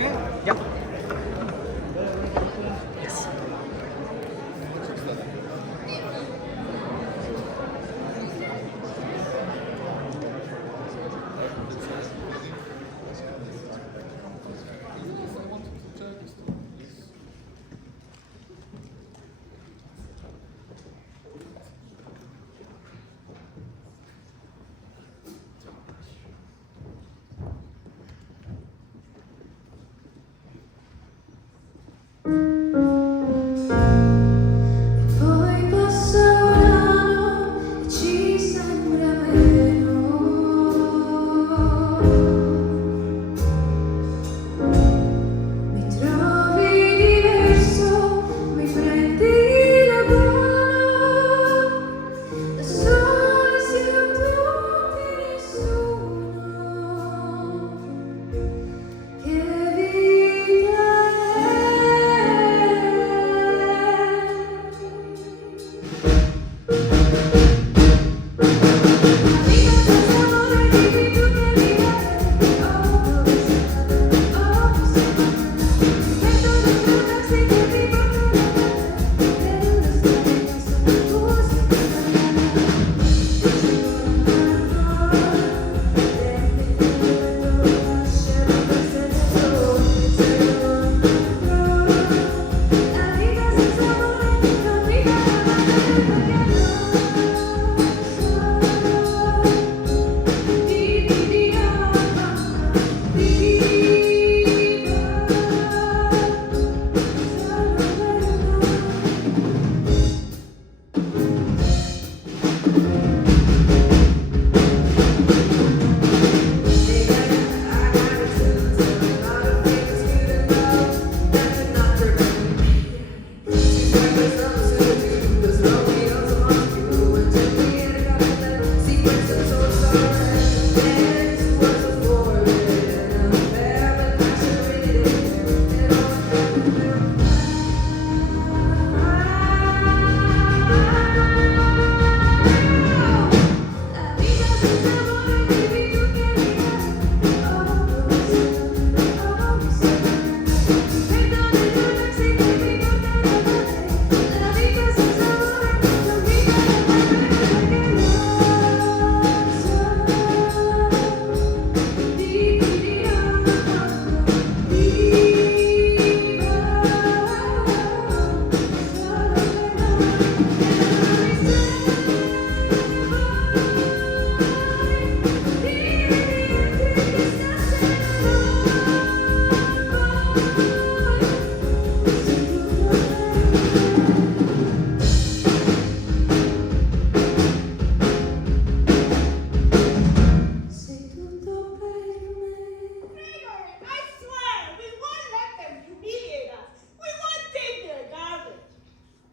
Okay? Yep. Yes. Poi passeranno e ci sembra meno. Mi trovi diverso, mi prendi la mano, da soli siamo tutti nessuno. Che vita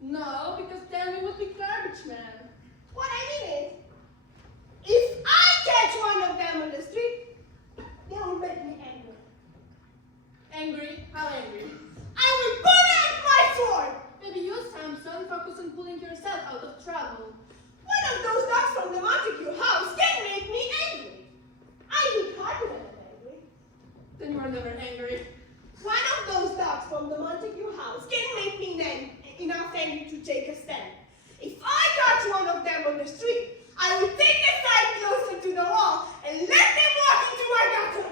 No, because then we would be garbage men. What I mean is, if I catch one of them on the street, they will make me angry. Angry? How angry? I will pull out my sword! Maybe you, Samson, focus on pulling yourself out of trouble. One of those dogs from the Montague house can make me angry. I hit harder than I'm angry. Then you are never angry. One of those dogs from the Montague house can make me enough angry to take a stand. If I catch one of them on the street, I will take the side closer to the wall and let them walk into my gutter.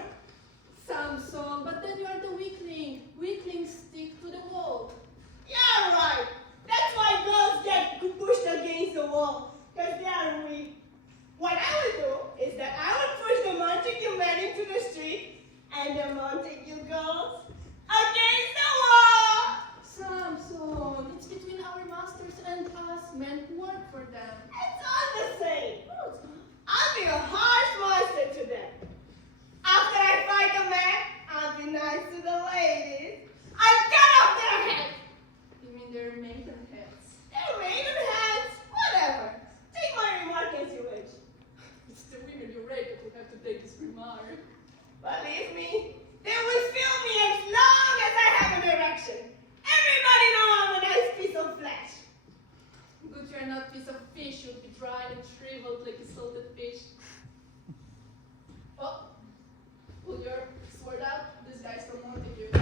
Samson, but then you are the weakling. Weaklings stick to the wall. Yeah, right. That's why girls get pushed against the wall, because they are weak. What I will do is that I will push the Montague men into the street and the Montague girls against the wall. Samson, it's between our masters and us, men who work for them. It's all the same. I'll be a harsh master to them. After I fight a man, I'll be nice to the ladies. I'll cut off their heads. You mean their maiden heads? Their maiden heads, whatever. Take my remark as you wish. It's the women you rape that will have to take this remark. Believe me, they will feel me as long as I have an erection. Everybody know I'm a nice piece of flesh. Good you're not a piece of fish, you'll be dried and shriveled like a salted fish. Oh, pull your sword out. This guy's from Montague.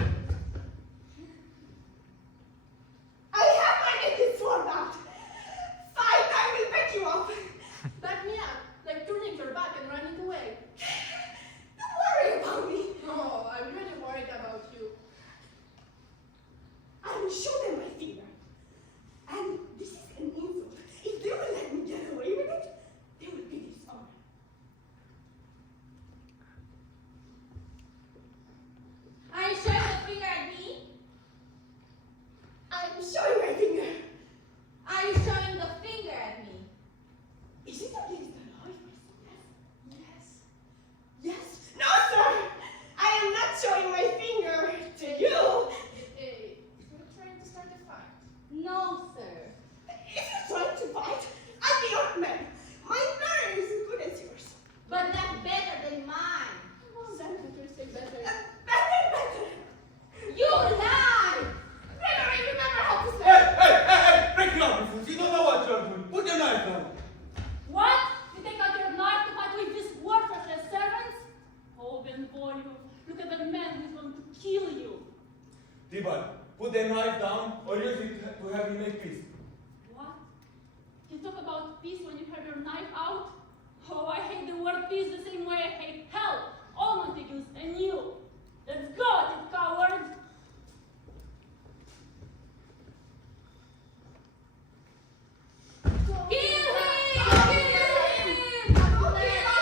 kill you. Tibalt, put the knife down or use it to have me make peace. What? You talk about peace when you have your knife out? Oh, I hate the word peace the same way I hate hell, all Montagues, and you. Let's go at it, coward! Kill him! Kill him! Kill him!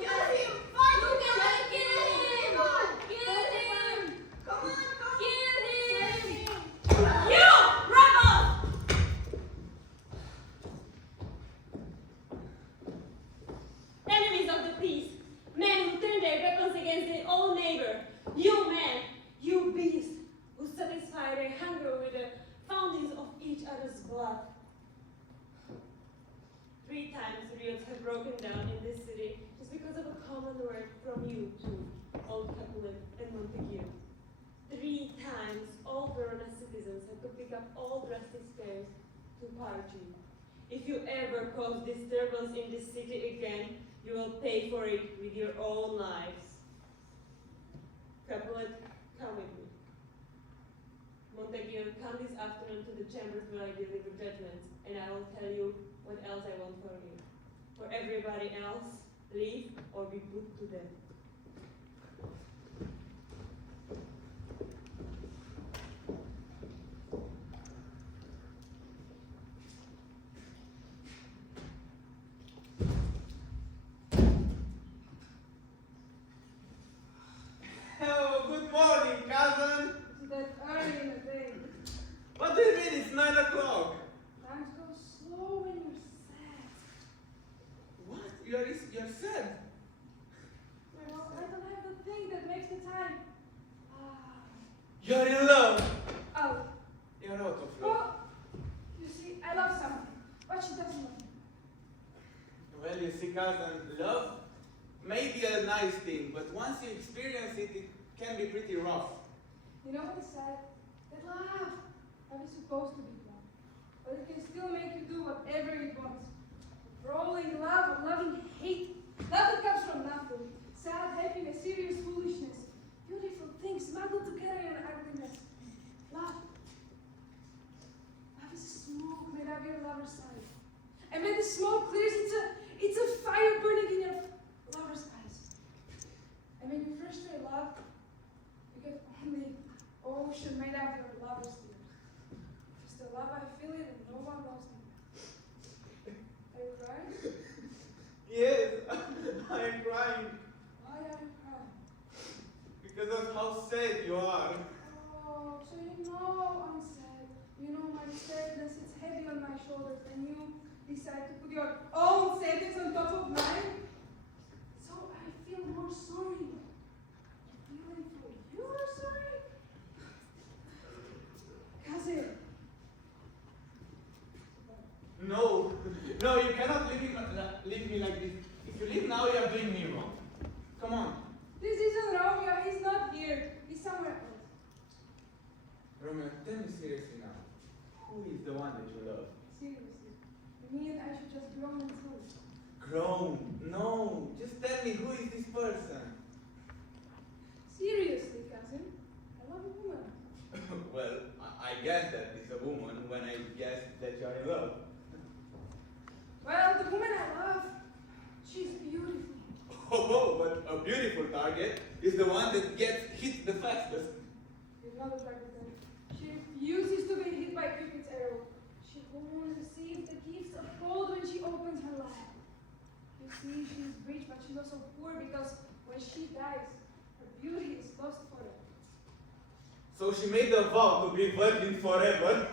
Kill him! Fight Look him! at him! Kill him! Kill him! Come on, come on! Kill him! You! Run off! Enemies of the peace, men who turn their weapons against their own neighbor. You men, you beasts, who satisfy their hunger with the fountains of each other's blood. 3 times riots have broken down in this city just because of a common word from you two, old Capulet and Montague. 3 times all Verona citizens have to pick up all drastic steps to purge you. If you ever cause disturbance in this city again, you will pay for it with your own lives. Capulet, come with me. Montague, come this afternoon to the chambers where I deliver judgments, and I will tell you what else I want from you. For everybody else, leave or be put to death. Oh, good morning, cousin. It's that early in the day. What do you mean it's 9 o'clock? Times go slow when you're sad. What? You're sad? Well, I don't have the thing that makes the time. You're in love. Oh, You're out of love. well, you see, I love someone, but she doesn't love me. Well, you see, cousin, love may be a nice thing, but once you experience it, it can be pretty rough. You know what is sad? That love is supposed to be love, but it can still make you do whatever it wants. Rolling love or loving hate. Love that comes from nothing. Sad happiness, serious foolishness. Beautiful things smuggled together in ugliness. Love. Love is smoke made out of your lover's side. And when the smoke clears, it's a fire burning in your lover's eyes. And when you first say love, you get only ocean made out of your lover's tears. It's the love I feel it and no one loves me. Are you crying? Yes, I am crying Why are you crying? because of how sad you are. Oh, so you know I'm sad. You know my sadness is heavy on my shoulders and you decide to put your own sadness on top of mine. So I feel more sorry. Feeling for you are sorry? Cousin. No, no, you cannot leave me like this. If you leave now, you are doing me wrong. Come on. This isn't Romeo. He's not here. He's somewhere else. Romeo, tell me seriously now. Who is the one that you love? Seriously. Me and I should just groan and tell you. Grown. No, just tell me who is this person. Seriously, cousin. I love a woman. Well, I guess that it's a woman when I guess that you are in love. Well, the woman I love, she's beautiful. Oh, but a beautiful target is the one that gets hit the fastest. She's not a target. She refuses to be hit by Cupid's arrow. She only receives the gifts of gold when she opens her life. You see, she's rich, but she's also poor because when she dies, her beauty is lost forever. So she made a vow to be virgin forever.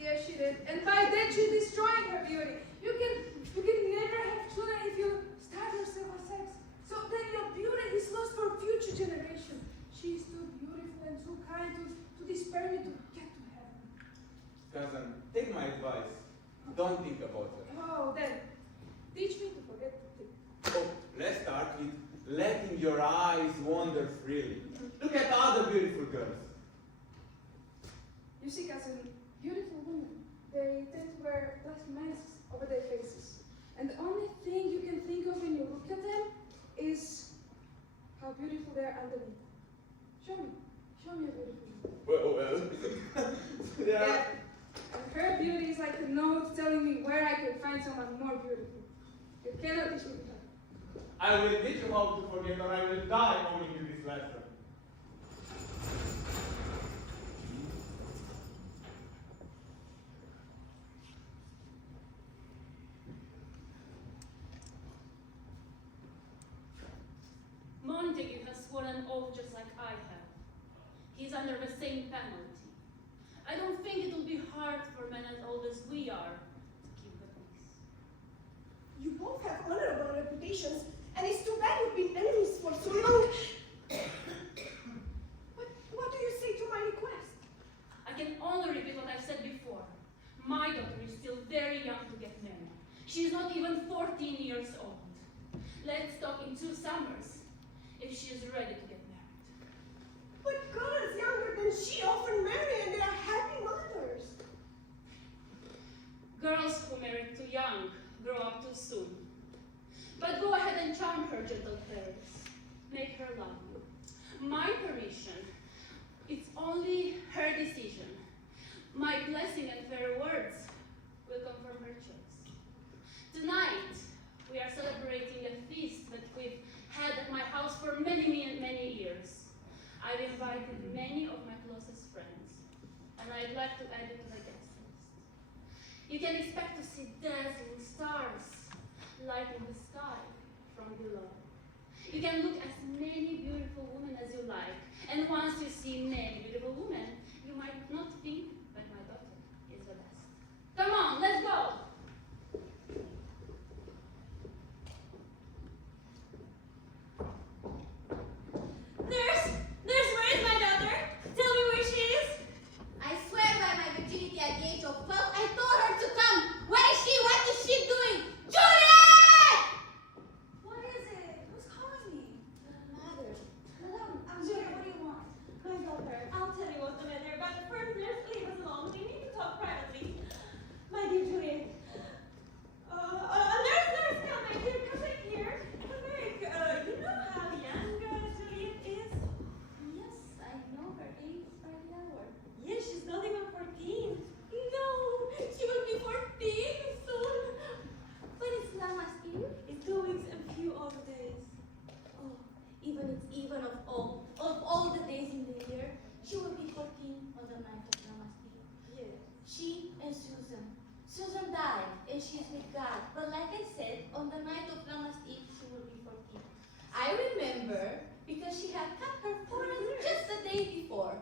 Yeah, she did. And by that, she's destroying her beauty. You can never have children if you starve yourself for sex. So then your beauty is lost for future generations. She's too beautiful and too kind to despair me to get to heaven. Cousin, take my advice. Don't think about her. Oh, then, teach me to forget to think. Oh, let's start with letting your eyes wander freely. Look at other beautiful girls. You see, cousin, beautiful women, they tend to wear black masks over their faces. And the only thing you can think of when you look at them is how beautiful they are underneath. Show me a beautiful woman. Well. There are- Yeah. And her beauty is like a note telling me where I can find someone more beautiful. You cannot teach me that. I will teach you how to forget, or I will die owing you this lesson. Montague has sworn an oath just like I have. He's under the same penalty. I don't think it will be hard for men as old as we are to keep the peace. You both have honorable reputations, and it's too bad you've been enemies for so long. What do you say to my request? I can only repeat what I've said before. My daughter is still very young to get married. She is not even 14 years old. Let's talk in 2 summers if she is ready to get married. But girls younger than she often marry, and they are happy mothers. Girls who marry too young grow up too soon. But go ahead and charm her, gentle fairies. Make her love you. My permission. It's only her decision. My blessing and fair words will confirm her choice. Tonight, we are celebrating a feast that we've had at my house for many years. I've invited many of my closest friends, and I'd like to add it to the guest list. You can expect to see dazzling stars lighting the sky from below. You can look at many beautiful women as you like, and once you see many beautiful women, you might not think that my daughter is the best. Come on, let's go! Nurse! Nurse, where is my daughter? Tell me where she is. I swear by my virginity at the age of 12, I told her to come. Where is she? What is she doing? Juliet! What is it? Who's calling me? Mother. I'm Juliet. What do you want? My daughter, I'll tell you what's the matter, but first, nurse, leave us alone. We need to talk privately. My dear Juliet. Nurse, come back here. Come back here. Come back. You know how young Juliet is? Yes, I know her age by the hour. Yes, she's not even 14. No, she will be 14 soon. When is Mama's Eve? In 2 weeks and few other days. Oh, even of all the days in the year, she will be 14 on the night of Mama's Eve. Yes. She and Susan. Susan died, and she's with God. But like I said, on the night of Mama's Eve, she will be 14. I remember because she had cut her forehead just the day before.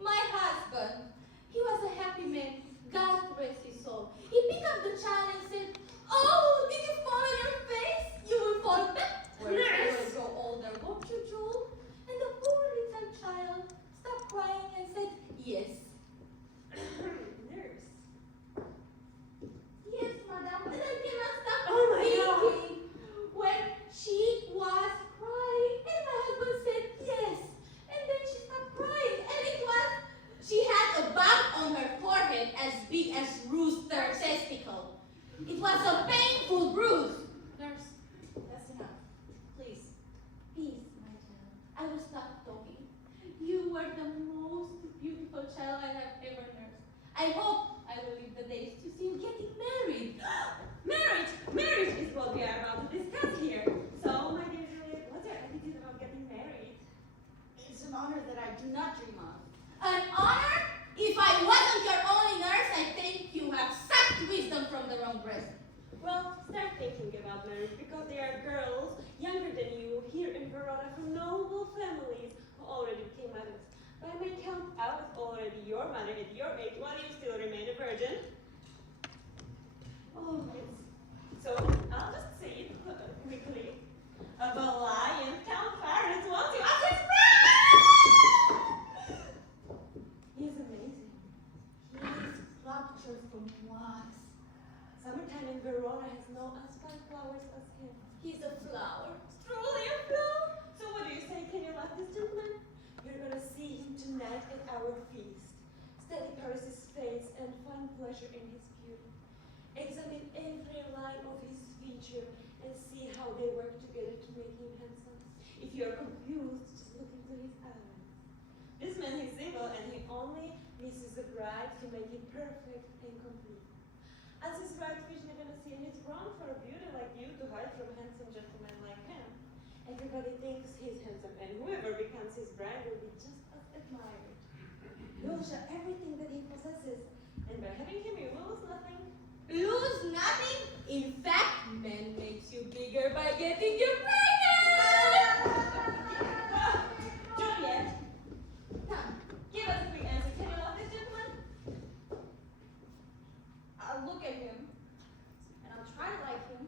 My husband, he was a happy man. God rest his soul. He picked up the child and said, "Oh, did you fall on your face? You will fall backwards. You will grow older, won't you, Jewel?" And the poor little child stopped crying and said, "Yes." Nurse. Yes, madam, and I cannot stop Oh my thinking. When she was crying, and my husband said yes, and then she stopped crying, and she had a bump on her forehead as big as rooster testicle. It was a painful bruise. Nurse, that's enough. Please, my child. I will stop talking. You were the most beautiful child I have ever nursed. I hope I will live the days to see you getting married. Marriage is what we are about to discuss here. So, my dear Juliet, what's your attitude about getting married? It's an honor that I do not dream of. An honor? If I wasn't your only nurse, I think you have sucked wisdom from the wrong breast. Well, start thinking about marriage because there are girls younger than you here in Verona from noble families who already became mothers. By my count, I was already your mother at your age while you still remain a virgin. Oh, so I'll just say it quickly. A Belian Count Paris wants you as his friend! He's amazing. He's sculptured from wax. Summertime in Verona has no as fine flowers as him. He's a flower. Truly a flower? So what do you say? Can you love this gentleman? You're gonna see him tonight at our feast. Study Paris's face and find pleasure in his beauty. Examine every line of his feature and see how they work together to make him handsome. If you are confused, just look into his eyes. everybody thinks he's handsome, and whoever becomes his bride will be just as admired. You'll share everything that he possesses, and by having him, you lose nothing. Lose nothing? In fact, man makes you bigger by getting you pregnant! Juliet, come, give us a quick answer. Can you love this gentleman? I'll look at him, and I'll try to like him,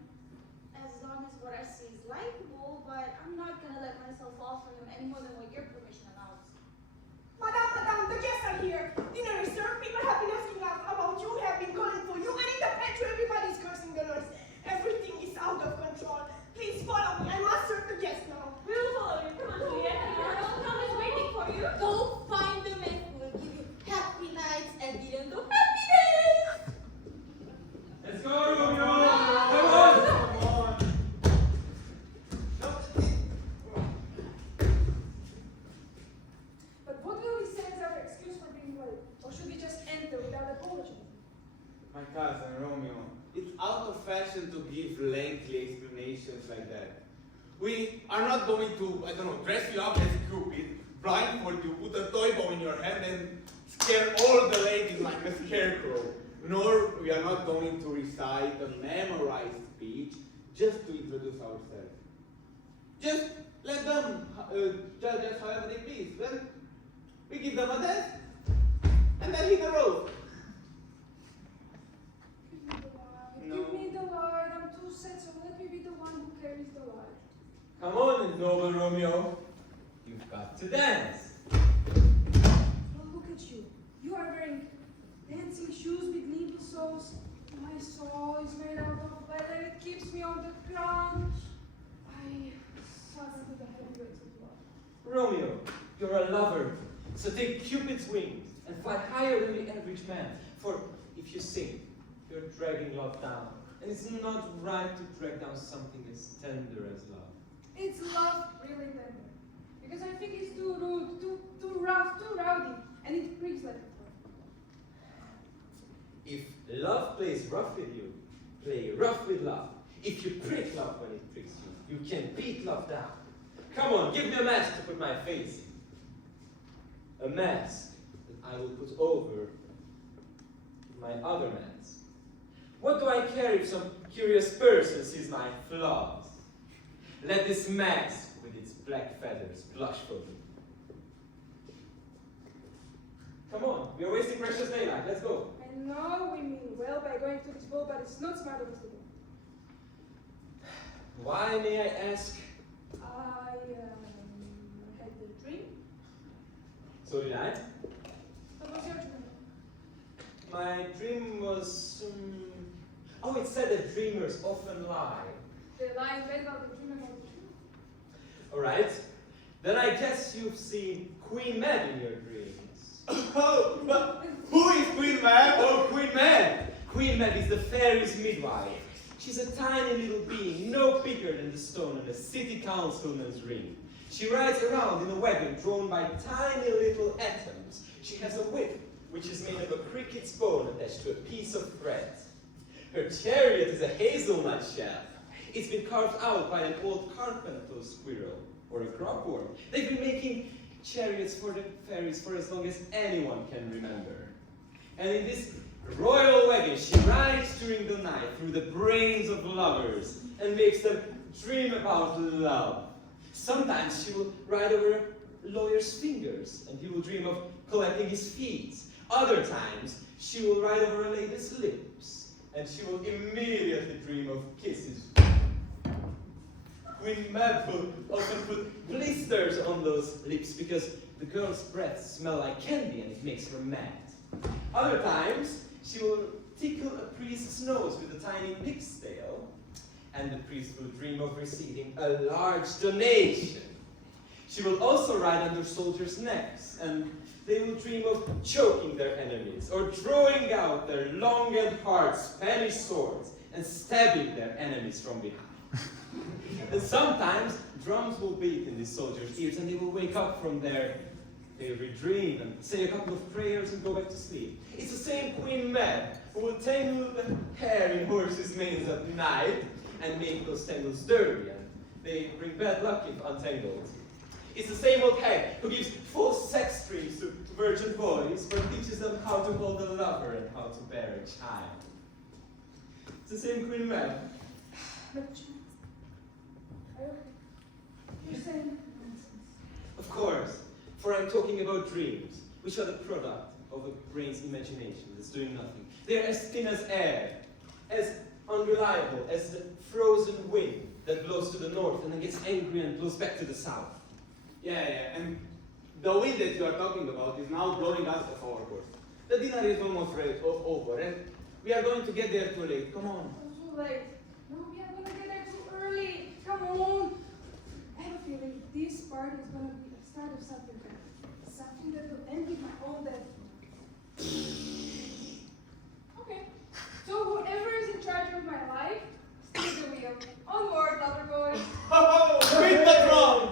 as long as what I see is likable, but I'm not gonna let myself fall for him any more than what your permission allows. Madame, the guests are here. Dinner is served. People have been asking us about you, have been calling for you, and in the pantry everybody's cursing the nurse. Everything is out of control. Please follow me. I must serve the guests now. We'll follow you. Come on, Juliet. Our welcome is waiting for you. Go find the man who will give you happy nights and the end of happy days! Let's go, Romeo! Come on! But what will we say as our excuse for being late? Or should we just enter without apologizing? My cousin Romeo, it's out of fashion to give lengthy explanations like that. We are not going to, I don't know, dress you up as Cupid, blindfold you, put a toy bomb in your head, and scare all the ladies like a scarecrow. Nor we are not going to recite a memorized speech just to introduce ourselves. Just let them judge us however they please. Then we give them a dance, and then hit the road. No. Give me the light. I'm too sad, so let me be the one who carries the light. Come on, noble Romeo. You've got to dance. Oh, look at you. You are wearing dancing shoes with needle soles. My soul is made out of leather. It keeps me on the ground. I suffer the heavy weight of love. Romeo, you're a lover. So take Cupid's wings and fly higher than the average man. For if you sing, you're dragging love down. And it's not right to drag down something as tender as love. It's love really tender. Because I think it's too rude, too rough, too rowdy, and it breaks like a fur. If love plays rough with you, play rough with love. If you prick love when it pricks you, you can beat love down. Come on, give me a mask to put my face in. A mask that I will put over my other mask. What do I care if some curious person sees my flaws? Let this mask with its black feathers blush for me. Come on, we are wasting precious daylight. Let's go. I know we mean well by going to this ball, but it's not smart of us to do. Why, may I ask? I had a dream. So did I. What was your dream? My dream was... oh, it said that dreamers often lie. They lie in bed while they dream about the truth. Alright, then I guess you've seen Queen Mab in your dreams. Oh, but who is Queen Mab? Oh, Queen Mab! Queen Mab is the fairy's midwife. She's a tiny little being, no bigger than the stone on a city councilman's ring. She rides around in a wagon drawn by tiny little atoms. She has a whip, which is made of a cricket's bone attached to a piece of thread. Her chariot is a hazelnut shell. It's been carved out by an old carpenter squirrel, or a crocworm. They've been making chariots for the fairies for as long as anyone can remember. And in this royal wagon, she rides during the night through the brains of lovers and makes them dream about love. Sometimes she will ride over a lawyer's fingers, and he will dream of collecting his fees. Other times, she will ride over a lady's lips, and she will immediately dream of kisses. Queen Mab will often put blisters on those lips because the girl's breath smells like candy and it makes her mad. Other times, she will tickle a priest's nose with a tiny pig's tail, and the priest will dream of receiving a large donation. She will also ride under soldiers' necks, and they will dream of choking their enemies, or drawing out their long and hard Spanish swords and stabbing their enemies from behind. And sometimes drums will beat in these soldiers' ears, and they will wake up from their favorite dream and say a couple of prayers and go back to sleep. It's the same Queen Mab who will tangle the hair in horses' manes at night and make those tangles dirty and They bring bad luck if untangled. It's the same old hag who gives full sex dreams to virgin boys, but teaches them how to hold a lover and how to bear a child. It's the same Queen Mab. But you're saying nonsense. Of course, for I'm talking about dreams, which are the product of a brain's imagination that's doing nothing. They're as thin as air, as unreliable as the frozen wind that blows to the north and then gets angry and blows back to the south. Yeah, and the wind that you are talking about is now blowing us off our course. The dinner is almost ready, over, and we are going to get there too late. Come on. Too late. No, we are gonna get there too early. Come on. I have a feeling this party is gonna be the start of something better. Something that will end with my own death. Okay. So whoever is in charge of my life, steer the wheel. Onward, lover boys. Ho ho! Beat the drum!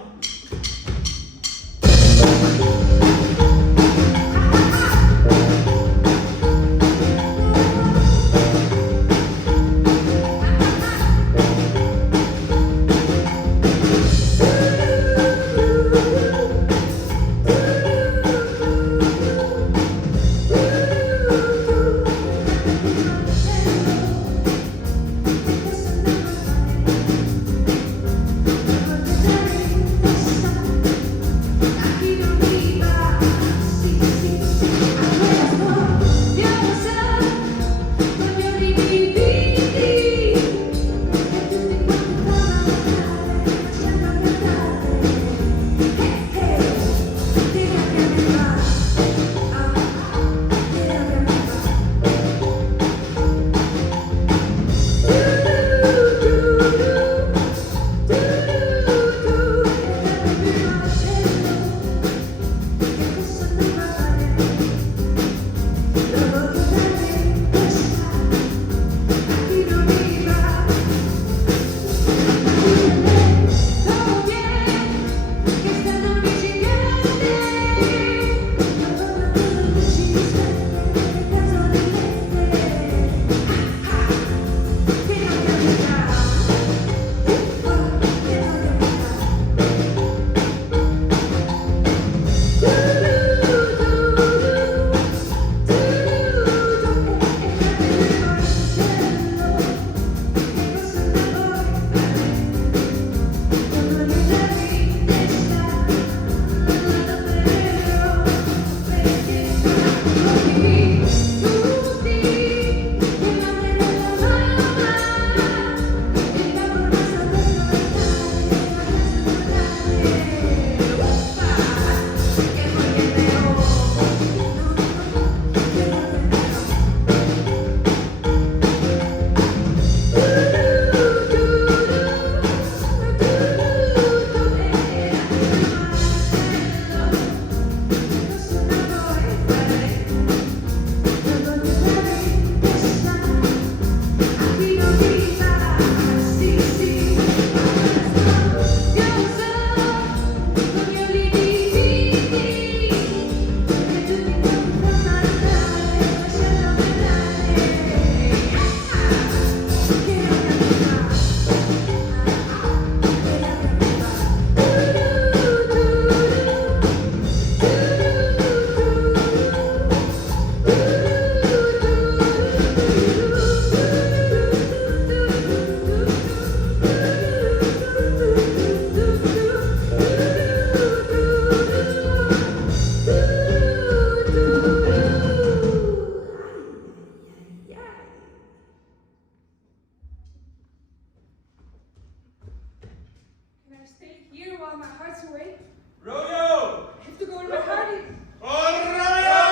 Romeo! I have to go to my party. Oh, Romeo!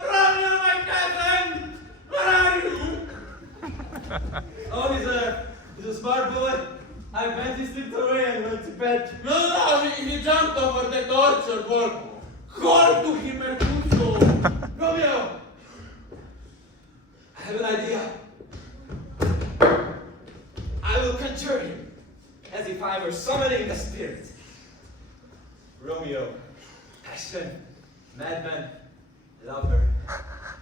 Romeo, my cousin! Where are you? Oh, he's a smart boy. I bet he slipped away and went to bed. No, he jumped over the torture board. Call to him, Mercutio. Romeo! I have an idea. I will conjure him as if I were summoning the spirit. Romeo, passion, madman, lover,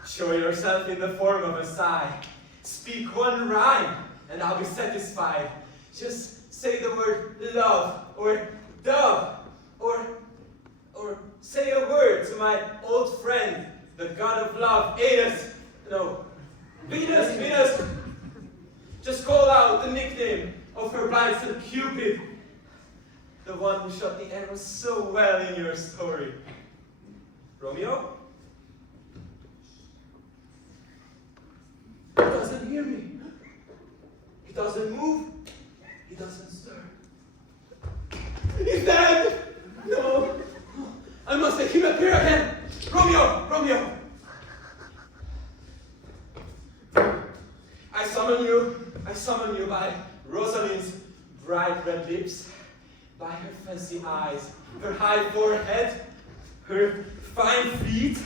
show yourself in the form of a sigh. Speak one rhyme, and I'll be satisfied. Just say the word love, or dove, or say a word to my old friend, the god of love, Venus. Just call out the nickname of her blind son Cupid, the one who shot the arrow so well in your story. Romeo? He doesn't hear me. He doesn't move. He doesn't stir. He's dead! No! I must make him appear again! Romeo! I summon you by Rosalind's bright red lips, by her fancy eyes, her high forehead, her fine feet,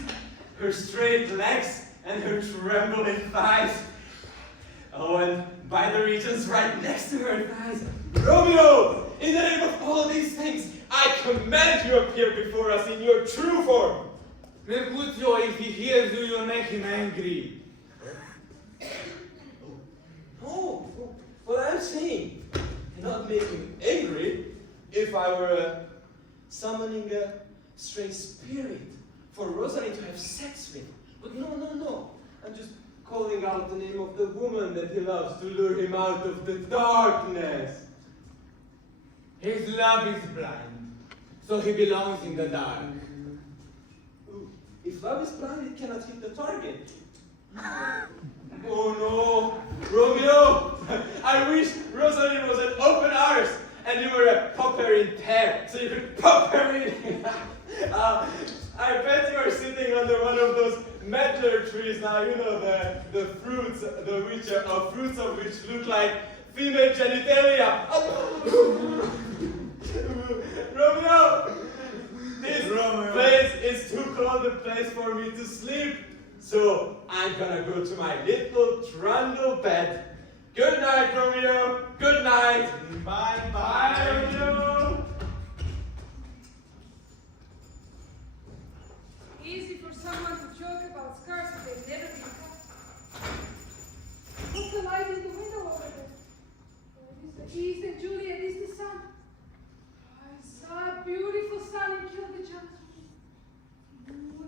her straight legs, and her trembling thighs. Oh, and by the regions right next to her thighs. Romeo! In the name of all these things, I command you appear before us in your true form. Mercutio, if he hears you, you'll make him angry. No, what I'm saying cannot make him angry if I were summoning a stray spirit for Rosalind to have sex with. But no. I'm just calling out the name of the woman that he loves to lure him out of the darkness. His love is blind, so he belongs in the dark. If love is blind, it cannot hit the target. Oh no, Romeo! I wish Rosalind was an open arse and you were a popper pear, so you could pop her in. I bet you are sitting under one of those medlar trees now. You know the fruits, fruits of which look like female genitalia. Romeo, this place is too cold a place for me to sleep. So I'm gonna go to my little trundle bed. Good night, Romeo. Good night. Bye, Bye, Romeo. Easy for someone to joke about scars if they've never been cut. What's the light in the window over there? It is the east and Juliet is the sun. I saw a beautiful sun and killed the child.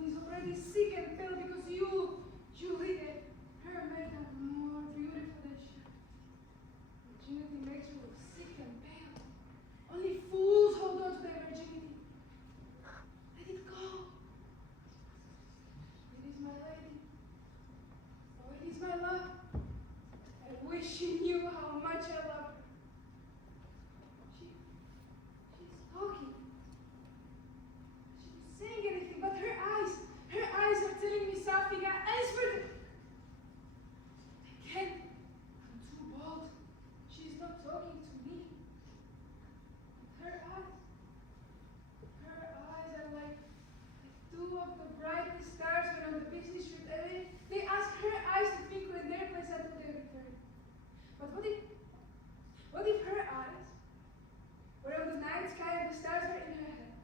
He's already sick and pale because you, Juliet, her made her more beautiful than she. Virginity makes you look sick and pale. Only fools hold on to their virginity. Let it go. It is my lady. Oh, it is my love. I wish she knew how much I love her. She's talking. She isn't saying anything, but her eyes are telling me something. I answered it. Again, I'm too bold. She's not talking to me. Her eyes are like two of the brightest stars when on the busy street. They ask her eyes to twinkle in their place until they return. But what if her eyes were on the night sky and the stars were in her head?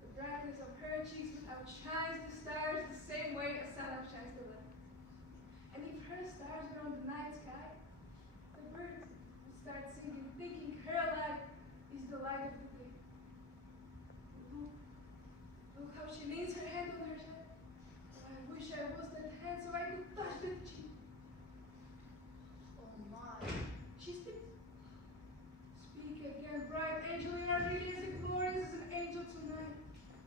The brightness of her cheeks would outshine the stars the same way a sun outshines the light. And if her stars were on the night sky, the birds would start singing, thinking her light is the light of the day. Look how she leans her hand on her chest. I wish I was that hand so I could touch that cheek. Oh my. She speaks. Speak again, bright angel, you are really as glorious as an angel tonight.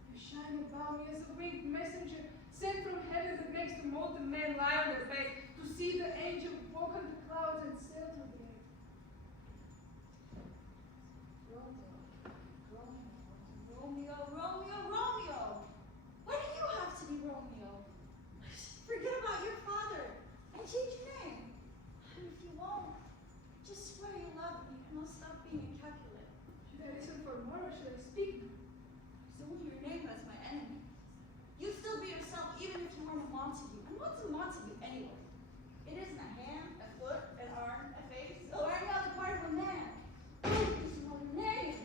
You shine about me as a winged messenger sent from heaven that makes the molten men lie on their face to see the angel walk on the clouds and sail through the air. Romeo! Why do you have to be Romeo? Forget about your father and change your name. And if you won't, just swear you love me and I'll stop being incalculate. Should I listen for more or should I speak? So when you're named as my enemy, you'd still be yourself even if you weren't a Montague. And what's a Montague anyway? It isn't a hand, a foot, an arm, a face, or any other part of a man. Oh, there's no name.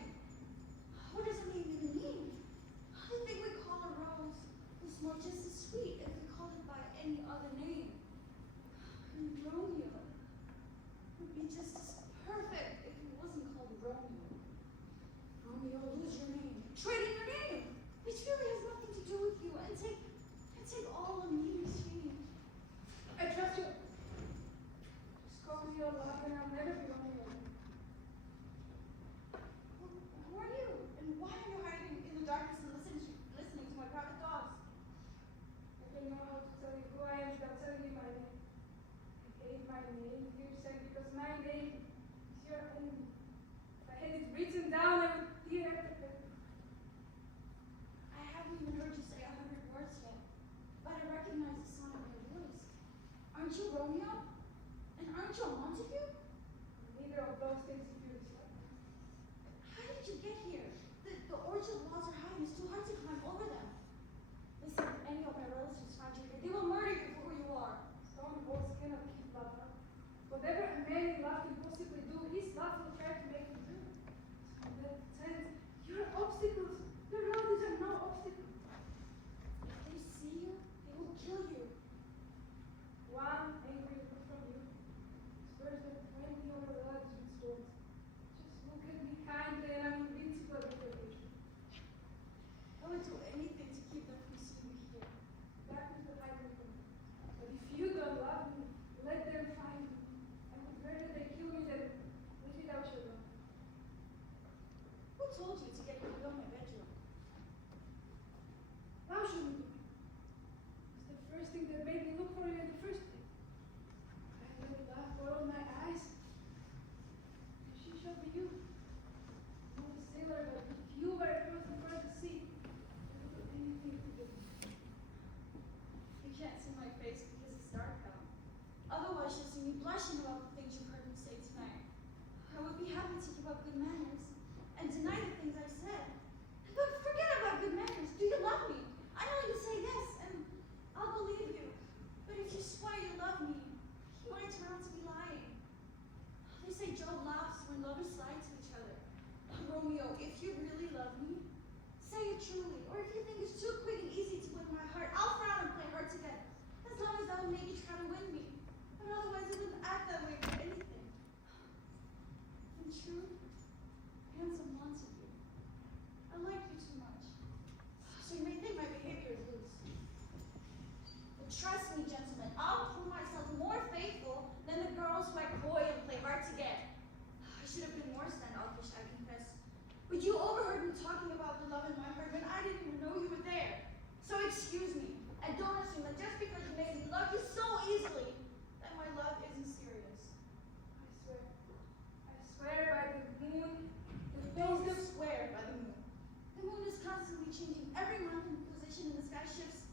What does it even mean? The thing we call a rose is more just as sweet if we call it by any other name. And Romeo would be just as told you to get rid of my bedroom. How should we do it? It's the first thing that made me look for you in the first place. I let the laugh borrow my eyes. And she showed me you. Not a sailor, but if you were across the front of the sea, I would do anything to get you. You can't see my face because it's dark out. Otherwise, you'll see me blushing about the things you've heard me say tonight. I would be happy to give up good manners and deny the things I said. But forget about good manners. Do you love me? I know you say yes, and I'll believe you. But if you swear you love me, you might turn out to be lying. They say Job laughs when lovers lie to each other. Romeo, if you really love me, say it truly. Or if you think it's too quick and easy to win my heart, I'll frown and play hard to get. As long as that would make you try to win me. But otherwise, it wouldn't act that way for anything. In truth, handsome wanted you. I like you too much. So you may think my behavior is loose. But trust me, gentlemen, I'll prove myself more faithful than the girls who act coy and play hard to get. I should have been more standoffish, I confess. But you overheard me talking about the love in my heart when I didn't even know you were there. So excuse me, and don't assume that just because you made me love you so easily, that my love isn't serious. I swear by the moon, Don't swear by the moon. The moon is constantly changing every month and the position in the sky shifts,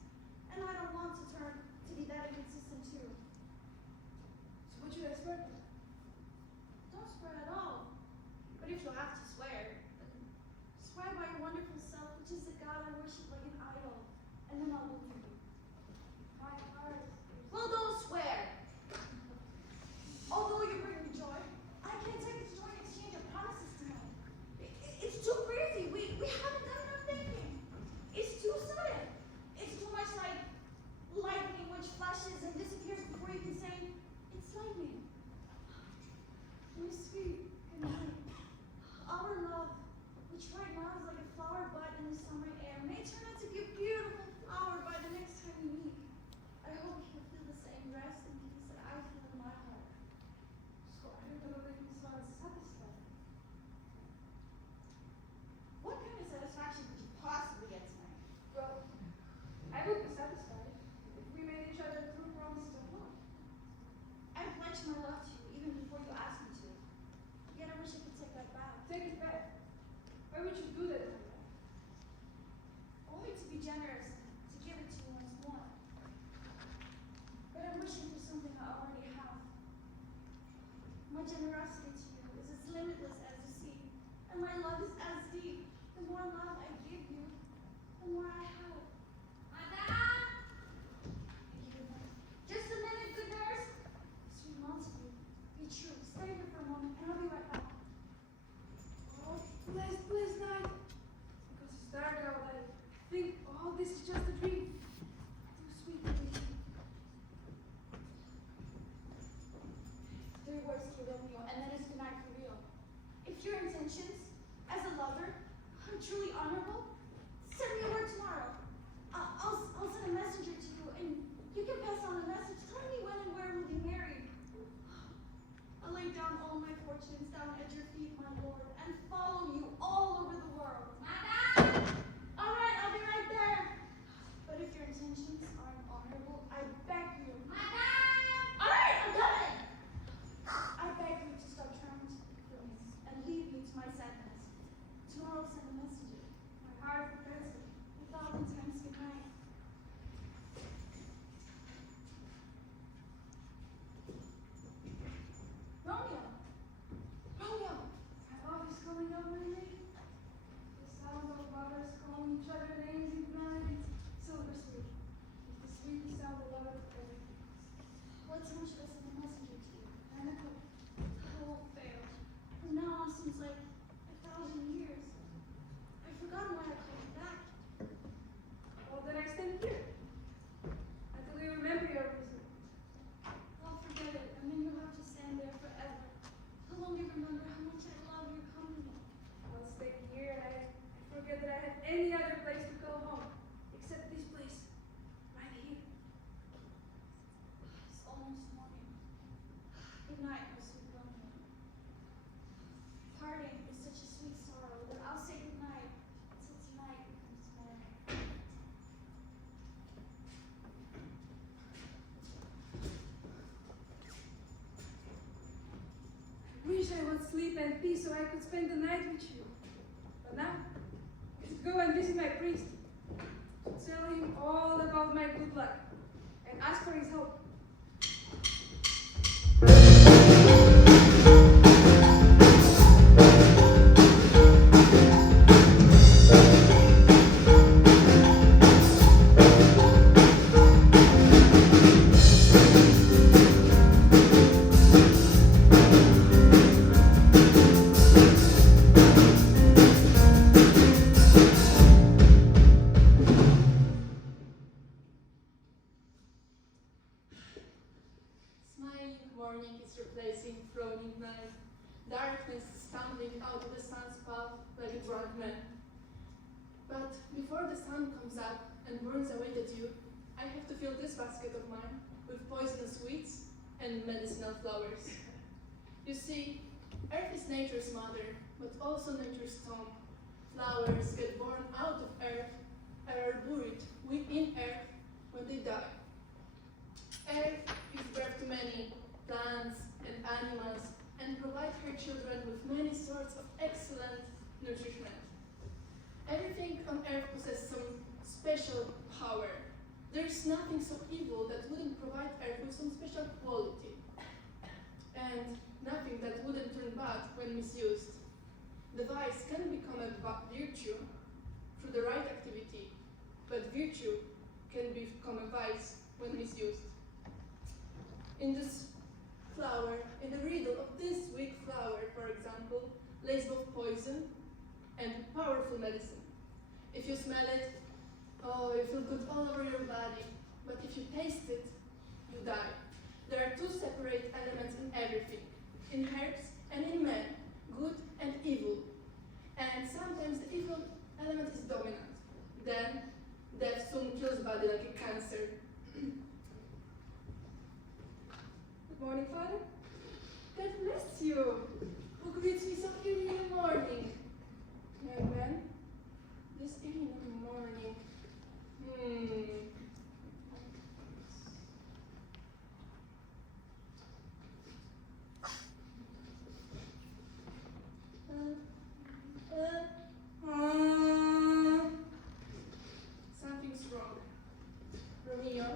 and I don't want to turn to be that inconsistent too. So what should I swear by? Don't swear at all. But if you have to swear, then swear by your wonderful self, which is the God I worship like an idol, and then I'll believe you. My heart. Well, don't swear. Although you bring me joy, I can't take this joy in exchange of promises tonight. It's too crazy. We haven't done enough thinking. It's too sudden. It's too much like lightning which flashes and disappears before you can say, it's lightning. My sweet, good night. Our love, which right now is like a flower bud in the summer air, may turn out to be a beautiful flower by the next time we meet. I hope you feel the same rest and peace that I feel in my heart. So I don't know if this one's satisfied. What kind of satisfaction could you possibly get tonight? Well, I would be satisfied if we made each other true promises of love. I pledged my love to you even before you asked me to. Yet I wish I could take that back. Take it back. Why would you do that? Only to be generous and to give it to you once more. But I'm wishing for something I already have. My generosity to you is as limitless as the sea, and my love is as deep. The more love I give you, the more I have. Madame! Just a minute, good nurse. Sweet Montague, be true. Stay here for a moment, and I'll be right back. Oh, blessed night. Because it's dark out, I think all this is just a dream. Too sweet to be true. 3 words to Romeo, and then it's goodnight for real. If your intentions, as a lover, are truly honorable, send me a word tomorrow. I'll send a messenger to you, and you can pass on the message telling me when and where we'll be married. I'll lay down all my fortunes down at your feet, my lord, and follow you all over the world. Madame! All right, I'll be right there. But if your intentions aren't honorable, I beg you. Madame! All right, I'm coming. I beg you to stop trying to fulfill me and leave me to my sadness. Tomorrow I'll send a messenger. My heart prepares it. 1,000 times good night. Romeo! Romeo! My love is coming up my name. The sound of lovers calling each other names in blind. It's silver sweet. It's the sweetest sound of love ever. What time should I send a messenger to you? 9 o'clock. I won't fail. From now on seems like 1,000 years. I've forgotten why I called you back. Well, then I stand here. Until you remember your reason. I'll forget it, and then you'll have to stand there forever. I'll only remember how much I love your company. I'll stay here and I forget that I had any other place to go home. Except this place. Right here. It's almost morning. Good night, my sweet Romeo. Parting is such a sweet sorrow that I'll say good night wish I would sleep and peace so I could spend the night with you. But now, I should go and visit my priest. Tell him all about my good luck and ask for his help. Smiling morning is replacing frowning night. Darkness is stumbling out of the sun's path like a drunk man. But before the sun comes up and burns away the dew, I have to fill this basket of mine with poisonous weeds and medicinal flowers. You see, earth is nature's mother, but also nature's tomb. Flowers get born out of earth and are buried within earth when they die. Earth gives birth to many plants and animals and provides her children with many sorts of excellent nourishment. Everything on earth possesses some special power. There is nothing so evil that wouldn't provide earth with some special quality, and nothing that wouldn't turn bad when misused. The vice can become a virtue through the right activity, but virtue can become a vice when misused. In this flower, in the riddle of this weak flower, for example, lays both poison and powerful medicine. If you smell it, oh, you feel good all over your body, but if you taste it, you die. There are two separate elements in everything, in herbs and in men, good and evil. And sometimes the evil element is dominant. Then, death soon kills body like a cancer. Good morning, Father. God bless you. Who greets me so early in the morning? Young man, this early in the morning. Something's wrong. Romeo.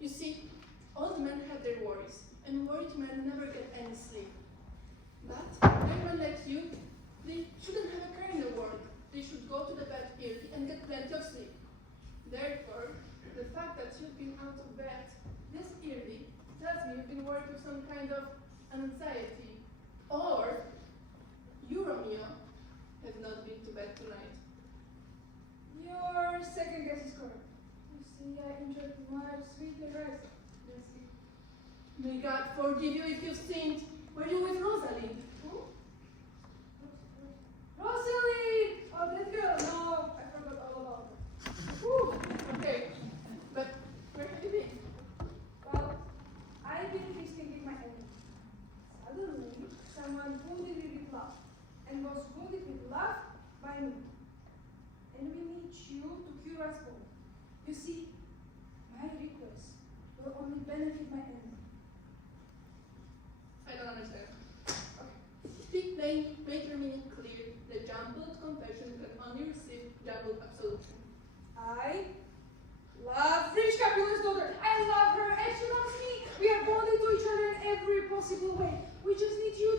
You see, all the men have their worries, and worried men never get any sleep. But young men like you, they shouldn't have a care in the world. They should go to the bed early and get plenty of sleep. Therefore, the fact that you've been out of bed this early tells me you've been worried with some kind of anxiety. Or you, Romeo, have not been to bed tonight. Your second guess is correct. You see, I enjoyed much sweeter rice than sleep. May God forgive you if you've sinned. Were you with Rosalind? Who? Rosalie! Oh, that girl. No, I forgot all about her. Whew. Okay, but where have you been? Well, I've been feasting with my enemy. Suddenly, someone wounded me with love, and was wounded with love by me. And we need you to cure us both. You see, my request will only benefit my enemy. I don't understand. Okay. Speak plain, make your meaning clear. The jumbled confession can only receive jumbled absolution. I love rich Capulet's daughter. I love her and she loves me. We are bonded to each other in every possible way. We just need you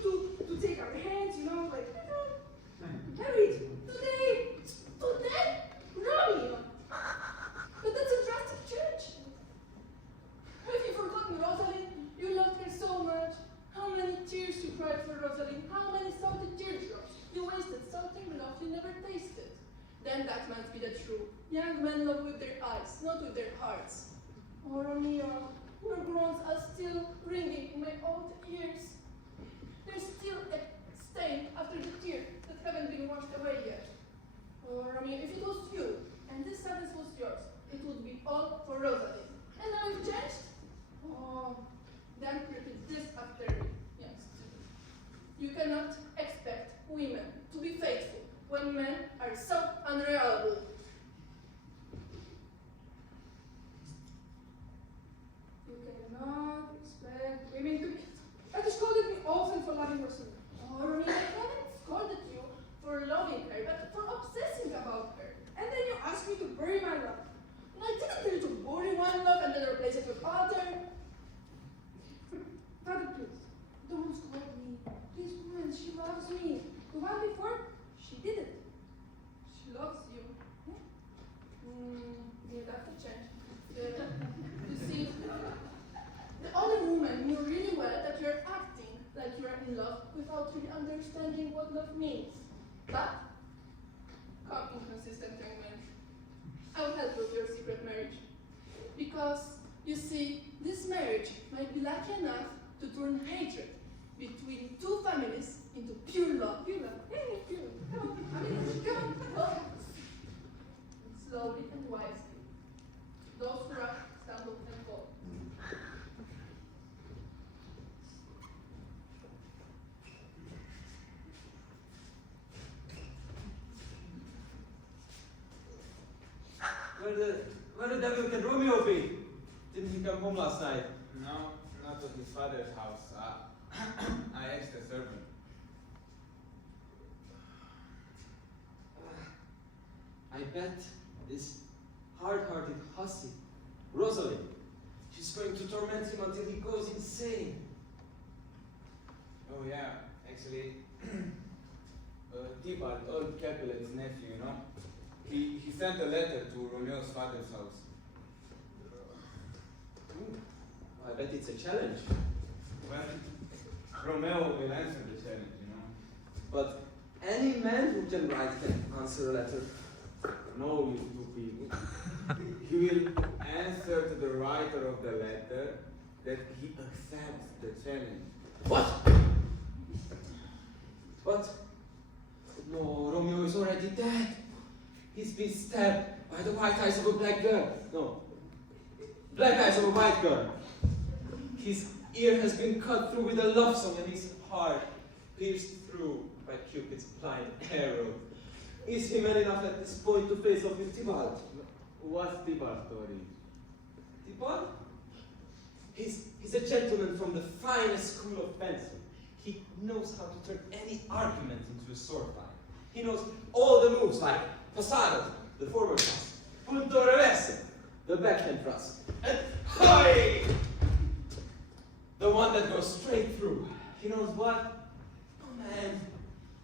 to take our hands, like, married today. Today? Romeo! But that's a drastic change. Have you forgotten Rosalind? You loved her so much. How many tears you cried for Rosalind? How many salted teardrops you wasted salting love you never tasted? Then that must be the truth. Young men love with their eyes, not with their hearts. Oh, Romeo, your groans are still ringing in my old ears. There's still a stain after the tears that haven't been washed away yet. Oh, Romeo, if it was you, and this sadness was yours, it would be all for Rosalind. And now you've changed? Oh, then repeat this after me, young student. You cannot expect women to be faithful when men are so unreliable. You cannot expect women to be. I just called it me. enjoying her, but for obsessing about her. And then you ask me to bury my love. And I didn't tell you to bury one love and then replace it with other. Father, please, don't scold me. This woman, she loves me. The one before, she didn't. She loves you. You have to change. You see, the other woman knew really well that you're acting like you're in love without really understanding what love means. But, come inconsistent young man, I will help you with your secret marriage. Because, you see, this marriage might be lucky enough to turn hatred between two families into pure love. Pure love. Hey, pure love. Come on. I mean, come on. Oh. Slowly and wisely. Those who rush stumble and fall. Where the devil can Romeo be? Didn't he come home last night? No, not to his father's house. I asked the servant. I bet this hard-hearted hussy, Rosalind, she's going to torment him until he goes insane. Oh yeah, actually, Tibalt, old Capulet's nephew, you know, he sent a letter to Romeo's father's house. I bet it's a challenge. Well, Romeo will answer the challenge, you know. But any man who can write can answer a letter. No, you stupid. He will answer to the writer of the letter that he accepts the challenge. What? What? No, Romeo is already dead. He's been stabbed by the white eyes of a black girl. No, black eyes of a white girl. His ear has been cut through with a love song and his heart pierced through by Cupid's blind arrow. Is he man enough at this point to face off with Tybalt? What's Tibalt's story? Tybalt? He's a gentleman from the finest school of fencing. He knows how to turn any argument into a sword fight. He knows all the moves like pasado, the forward pass, punto reverso, the backhand thrust, and hoi! The one that goes straight through. He knows what? Oh man,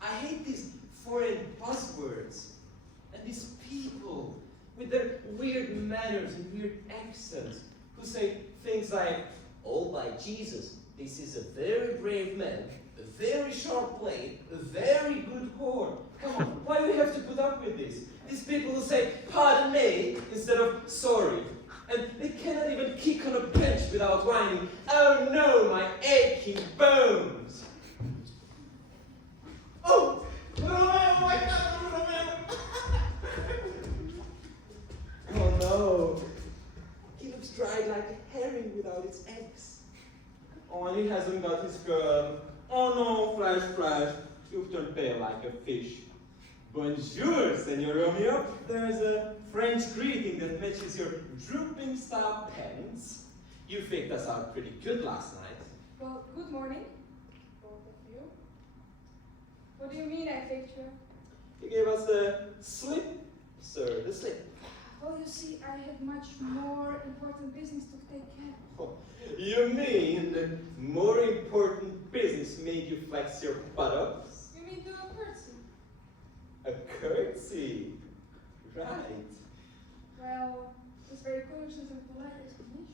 I hate these foreign buzzwords. And these people with their weird manners and weird accents who say things like, oh, by Jesus, this is a very brave man, a very sharp blade, a very good horn. Come on, why do we have to put up with this? These people who say, pardon me, instead of sorry. And they cannot even kick on a bench without whining, oh no, my aching bones. Oh! Oh no. He looks dried like a herring without its eggs. Oh, and he hasn't got his girl. Oh no, flash, flash. You've turned pale like a fish. Bonjour, Senor Romeo. There's a French greeting that matches your drooping style pants. You faked us out pretty good last night. Well, good morning, both of you. What do you mean I faked you? You gave us the slip, sir, the slip. Well, you see, I had much more important business to take care of. Oh, you mean that more important business made you flex your buttocks? You mean do a curtsy? A curtsy. Right. Well, it's very cautious and polite explanation.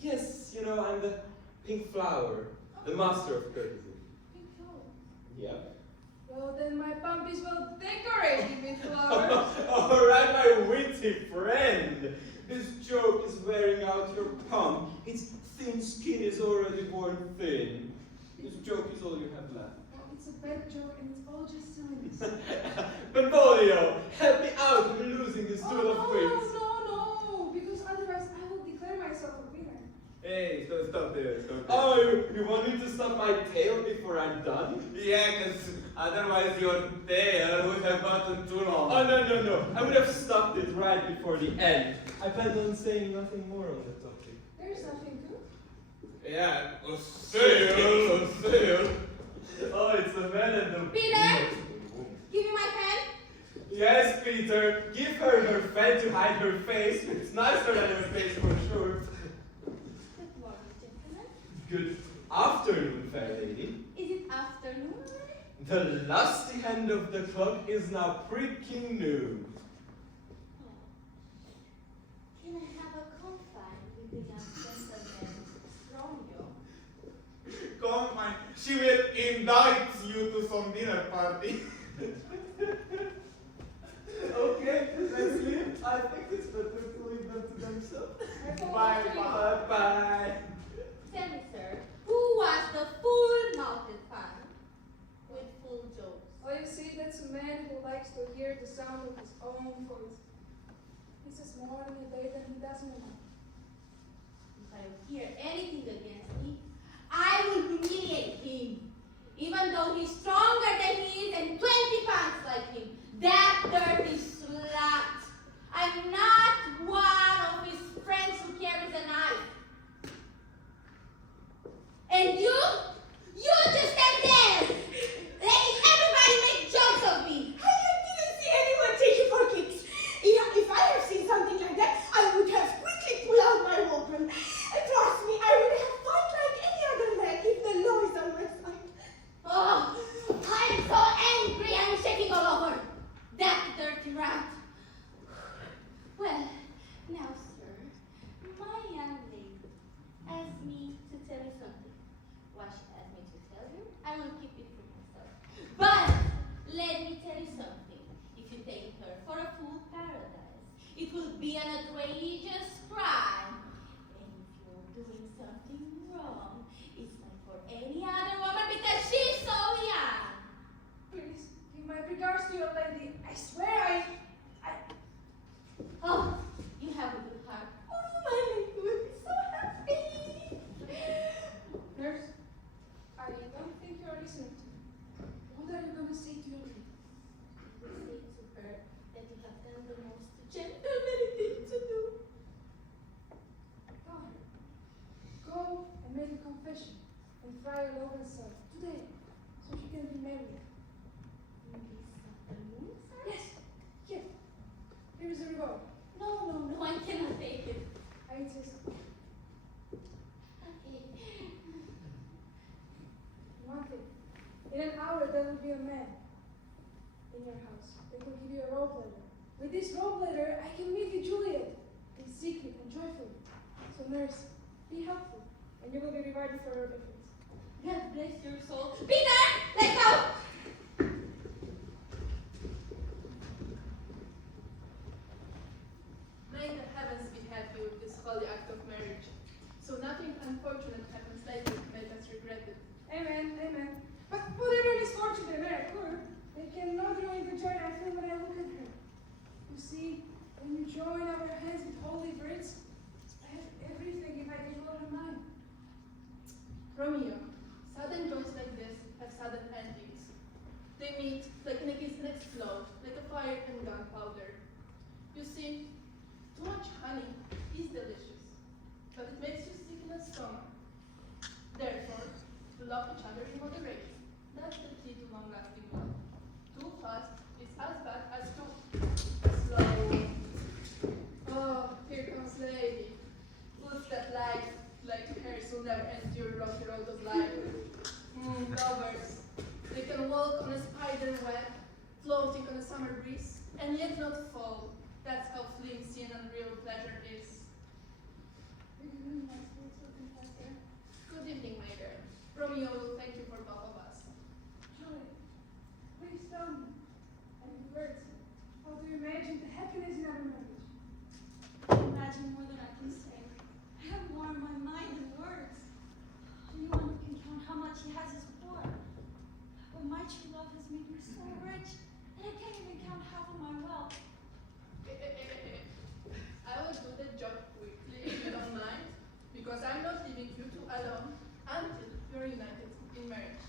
Yes, you know, I'm the pink flower, the master of courtesy. Pink flower. Yep. Well, then my pump is well decorated with flowers. All right, my witty friend. This joke is wearing out your pump. Its thin skin is already worn thin. This joke is all you have left. Well, it's a bad joke and it's all just silliness. Benvolio, help me out with losing this duel of wits. No, because otherwise I will declare myself a winner. Hey, stop there, stop there. Oh, you want me to stop my tail before I'm done? Yeah, because otherwise your tail would have gotten too long. Oh, no. I would have stopped it right before the end. I planned on saying nothing more on the topic. There's nothing to. Yeah, a sail. Oh, it's a man and a Peter! Give me Yes, Peter, give her fan to hide her face. It's nicer than her face for sure. Good morning, gentlemen. Good afternoon, fair lady. Is it afternoon already? The lusty hand of the clock is now pricking noon. Oh. Can I have a confide with the young gentleman, Romeo? Come on, she will invite you to some dinner party. Okay, let's leave. I think it's better to leave them to themselves. Bye, bye. Bye-bye. Tell me, sir, who was the full-mouthed fan with full jokes? Oh, you see, that's a man who likes to hear the sound of his own voice. He says more in a day than he does in a month. If I hear anything against me, I will humiliate him. Even though he's stronger than he is and 20 pounds like him. That dirty slut. I'm not one of his friends who carries a knife. And you just stand there, letting everybody make jokes of me. I didn't see anyone take you for kicks. If I have seen something like that, I would have quickly pulled out my weapon. And trust me, I would have fought like any other man if the law is on my side. Oh, I'm so angry, I'm shaking all over. That dirty rat. Well, now, sir, my young lady asked me to tell you something. What she asked me to tell you, I will keep it for myself. But let me tell you something. If you take her for a fool paradise, it will be an outrageous crime. And if you're doing something wrong, it's not for any other woman because she's so young. Please, give my regards to your lady. I swear I... Oh, you have a good heart. Oh, my lady will be so happy. Nurse, I don't think you're listening to me. What are you going to say to your lady? You will say to her that you have done the most gentlemanly thing to do. Tell her. Go and make a confession and fry all over herself today so she can be married. This afternoon, sir? Yes, here. Here is the reward. No, I cannot take it. I insist. Okay. One thing. In an hour, there will be a man in your house. They will give you a rope ladder. With this rope ladder, I can meet you, Juliet, in secret and joyfully. So, nurse, be helpful, and you will be rewarded for your efforts. God bless your soul. Peter, let's go. May the heavens be happy with this holy act of marriage, so nothing unfortunate happens later to make us regret it. Amen, amen. But whatever misfortune they may occur, they cannot ruin the joy I feel when I look at her. You see, when you join our hands with holy words, I have everything if I give all her mine. Romeo, sudden joys like this have sudden endings. They meet like an against and explode, like a fire and gunpowder. You see, too much honey is delicious, but it makes you sick in the stomach. Therefore, to love each other in moderation. That's the key to long-lasting love. Too fast is as bad as too slow. Oh, here comes lady. Foods that like hers will never endure rocky road of life. Lovers. They can walk on a spider web, floating on a summer breeze, and yet not fall. That's how flimsy and unreal pleasure is. Good evening, my girl. Romeo will thank you for both of us. Juliet, please tell me, and in words, how do you imagine the happiness in our marriage? Imagine more than I can say. I have more in my mind than words. Anyone can count how much he has is poor. But my true love has made me so rich that I can't even count half of my wealth. I will do the job quickly if you don't mind, because I'm not leaving you two alone until you're united in marriage.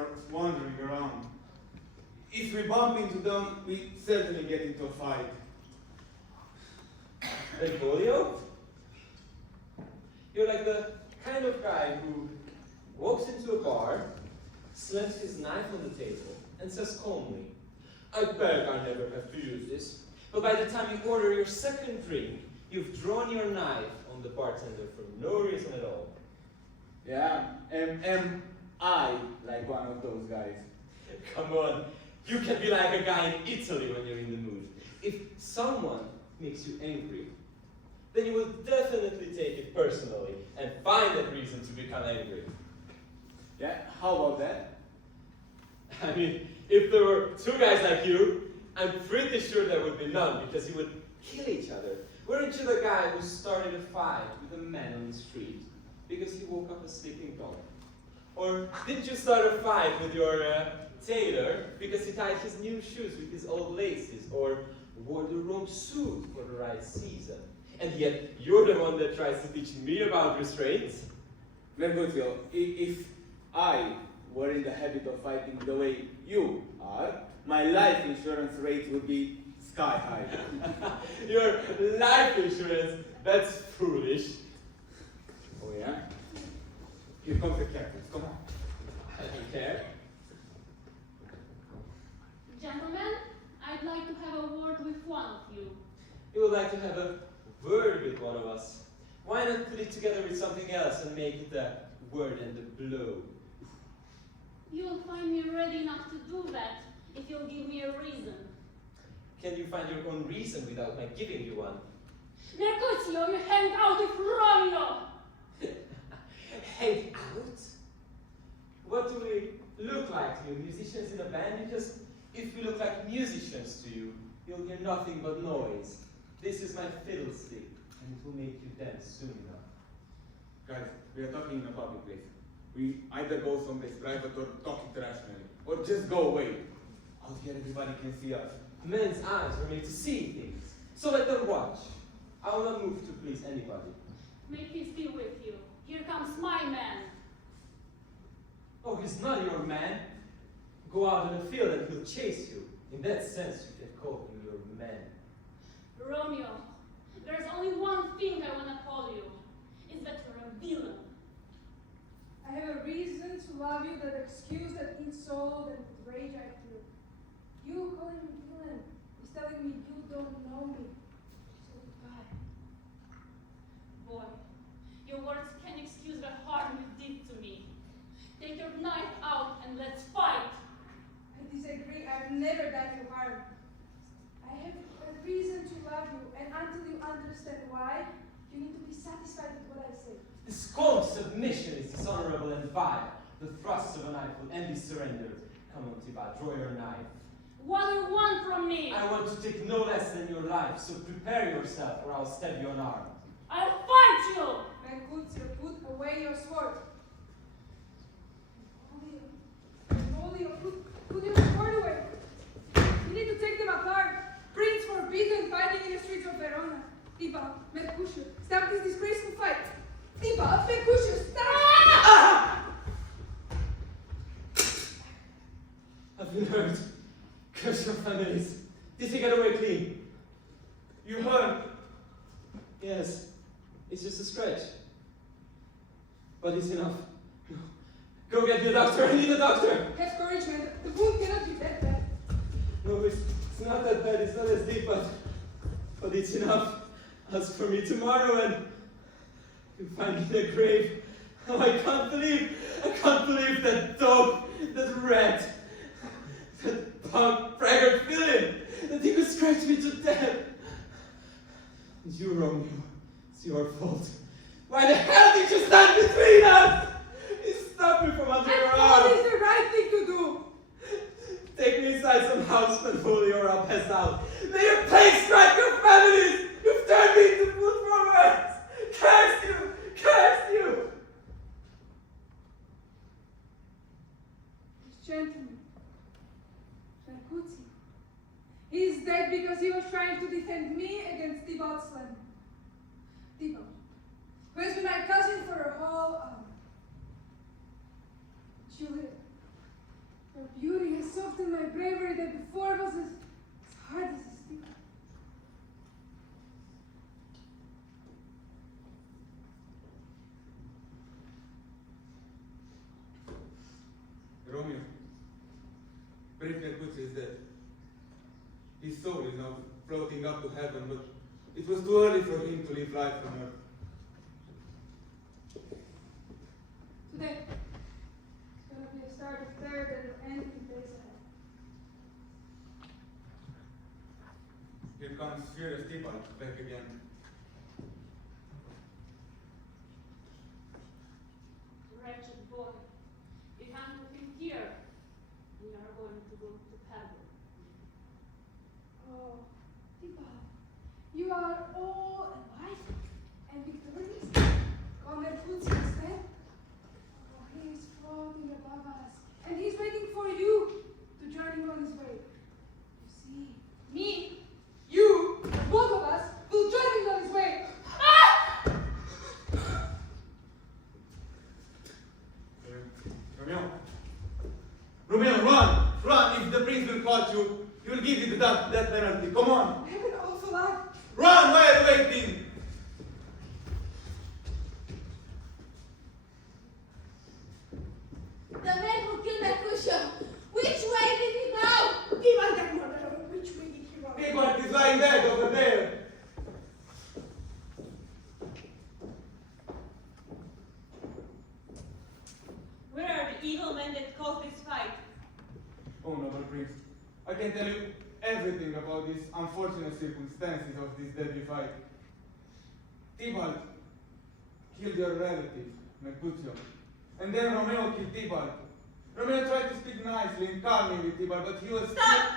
are wandering around. If we bump into them, we certainly get into a fight. Benvolio? You're like the kind of guy who walks into a bar, slams his knife on the table, and says calmly, I beg I never have to use this. But by the time you order your second drink, you've drawn your knife on the bartender for no reason at all. Yeah, am I like one of those guys? Come on, you can be like a guy in Italy when you're in the mood. If someone makes you angry, then you will definitely take it personally and find that reason to become angry. Yeah, how about that? I mean, if there were two guys like you, I'm pretty sure there would be none because you would kill each other. Weren't you the guy who started a fight with a man on the street because he woke up a sleeping dog? Or didn't you start a fight with your tailor because he tied his new shoes with his old laces or wore the wrong suit for the right season? And yet, you're the one that tries to teach me about restraints. Mercutio, if I were in the habit of fighting the way you are, my life insurance rate would be sky high. Your life insurance, that's foolish. Oh yeah? Here comes the captain, come on. I don't care. Gentlemen, I'd like to have a word with one of you. You would like to have a word with one of us. Why not put it together with something else and make it a word and a blow? You'll find me ready enough to do that if you'll give me a reason. Can you find your own reason without my giving you one? Mercutio, you hang out with Romeo! Hang out? What do we look like to you, musicians in a band? Because if we look like musicians to you, you'll hear nothing but noise. This is my fiddle stick, and it will make you dance soon enough. Guys, we are talking in a public place. We either go someplace private or talk internationally. Or just go away. Out here everybody can see us. Men's eyes are made to see things, so let them watch. I will not move to please anybody. May peace be with you. Here comes my man. Oh, he's not your man. Go out in the field and he'll chase you. In that sense, you can call him your man. Romeo, there's only one thing I want to call you. Is that you're a villain. I have a reason to love you that excuse that insult and rage I feel. You calling me villain is telling me you don't know me. So goodbye. Boy, your words can excuse the harm you did to me. Take your knife out and let's fight. I disagree. I've never done you harm. I have a reason to love you, and until you understand why, you need to be satisfied with what I say. This cold submission is dishonorable and vile. The thrust of a knife will end his surrender. Come on, Tiba, draw your knife. What do you want from me? I want to take no less than your life, so prepare yourself or I'll stab you unarmed. I'll fight you! Mercutio, put away your sword. Romeo, put your sword away. You need to take them apart. Prince forbidden fighting in the streets of Verona. Tiba, Mercutio, stop this disgraceful fight. Tiba, Mercutio, stop! Ah! I've been hurt. Curse your families. Did he get away clean? You heard? Yes. It's just a scratch. But it's enough. No. Go get the doctor. I need a doctor. Have courage, man. The wound cannot be that bad. No, it's not that bad. It's not as deep, but it's enough. As for me tomorrow and you find me in the grave. Oh, I can't believe that dog, that rat, that punk, braggart villain, that he could scratch me to death. And you, Romeo, it's your fault. Why the hell did you stand between us? You stopped me from under your What arm. is the right thing to do? Take me inside some house, Benvolio, or I'll pass out. May your plague strike your families! You've turned me into food for words! Curse you! Curse you! This gentleman, Mercutio, he is dead because he was trying to defend me against Thibaut's slander. Thibaut, who has been my cousin for a whole hour. Juliet, His soul is now floating up to heaven, but it was too early for him to live life on earth. Today, it's gonna be a start of third and end in days ahead. Here comes Furious Tibalt back again. Wretched boy, if I'm looking here, we are going to go to heaven. Oh, Tibalt, you are all alive and victorious. Comer puts you instead. Oh, he is floating above us, and he's waiting for you to join him on his way. You see, me, you, both of us will join him on his way. Romeo. Romeo, run! Run! If the prince will catch you, he will give you the death penalty. Come on! I have an awful lot. Run! Why are you waiting? The man who killed Mercutio, which way did he go? Tibalt, that murderer, which way did he run? Tibalt is lying dead over there. Where are the evil men that caused this fight? Oh, noble prince, I can tell you everything about these unfortunate circumstances of this deadly fight. Tibalt killed your relative, Mercutio, and then Romeo killed Tibalt. Romeo tried to speak nicely and calmly with Tibalt, but he was... Stop!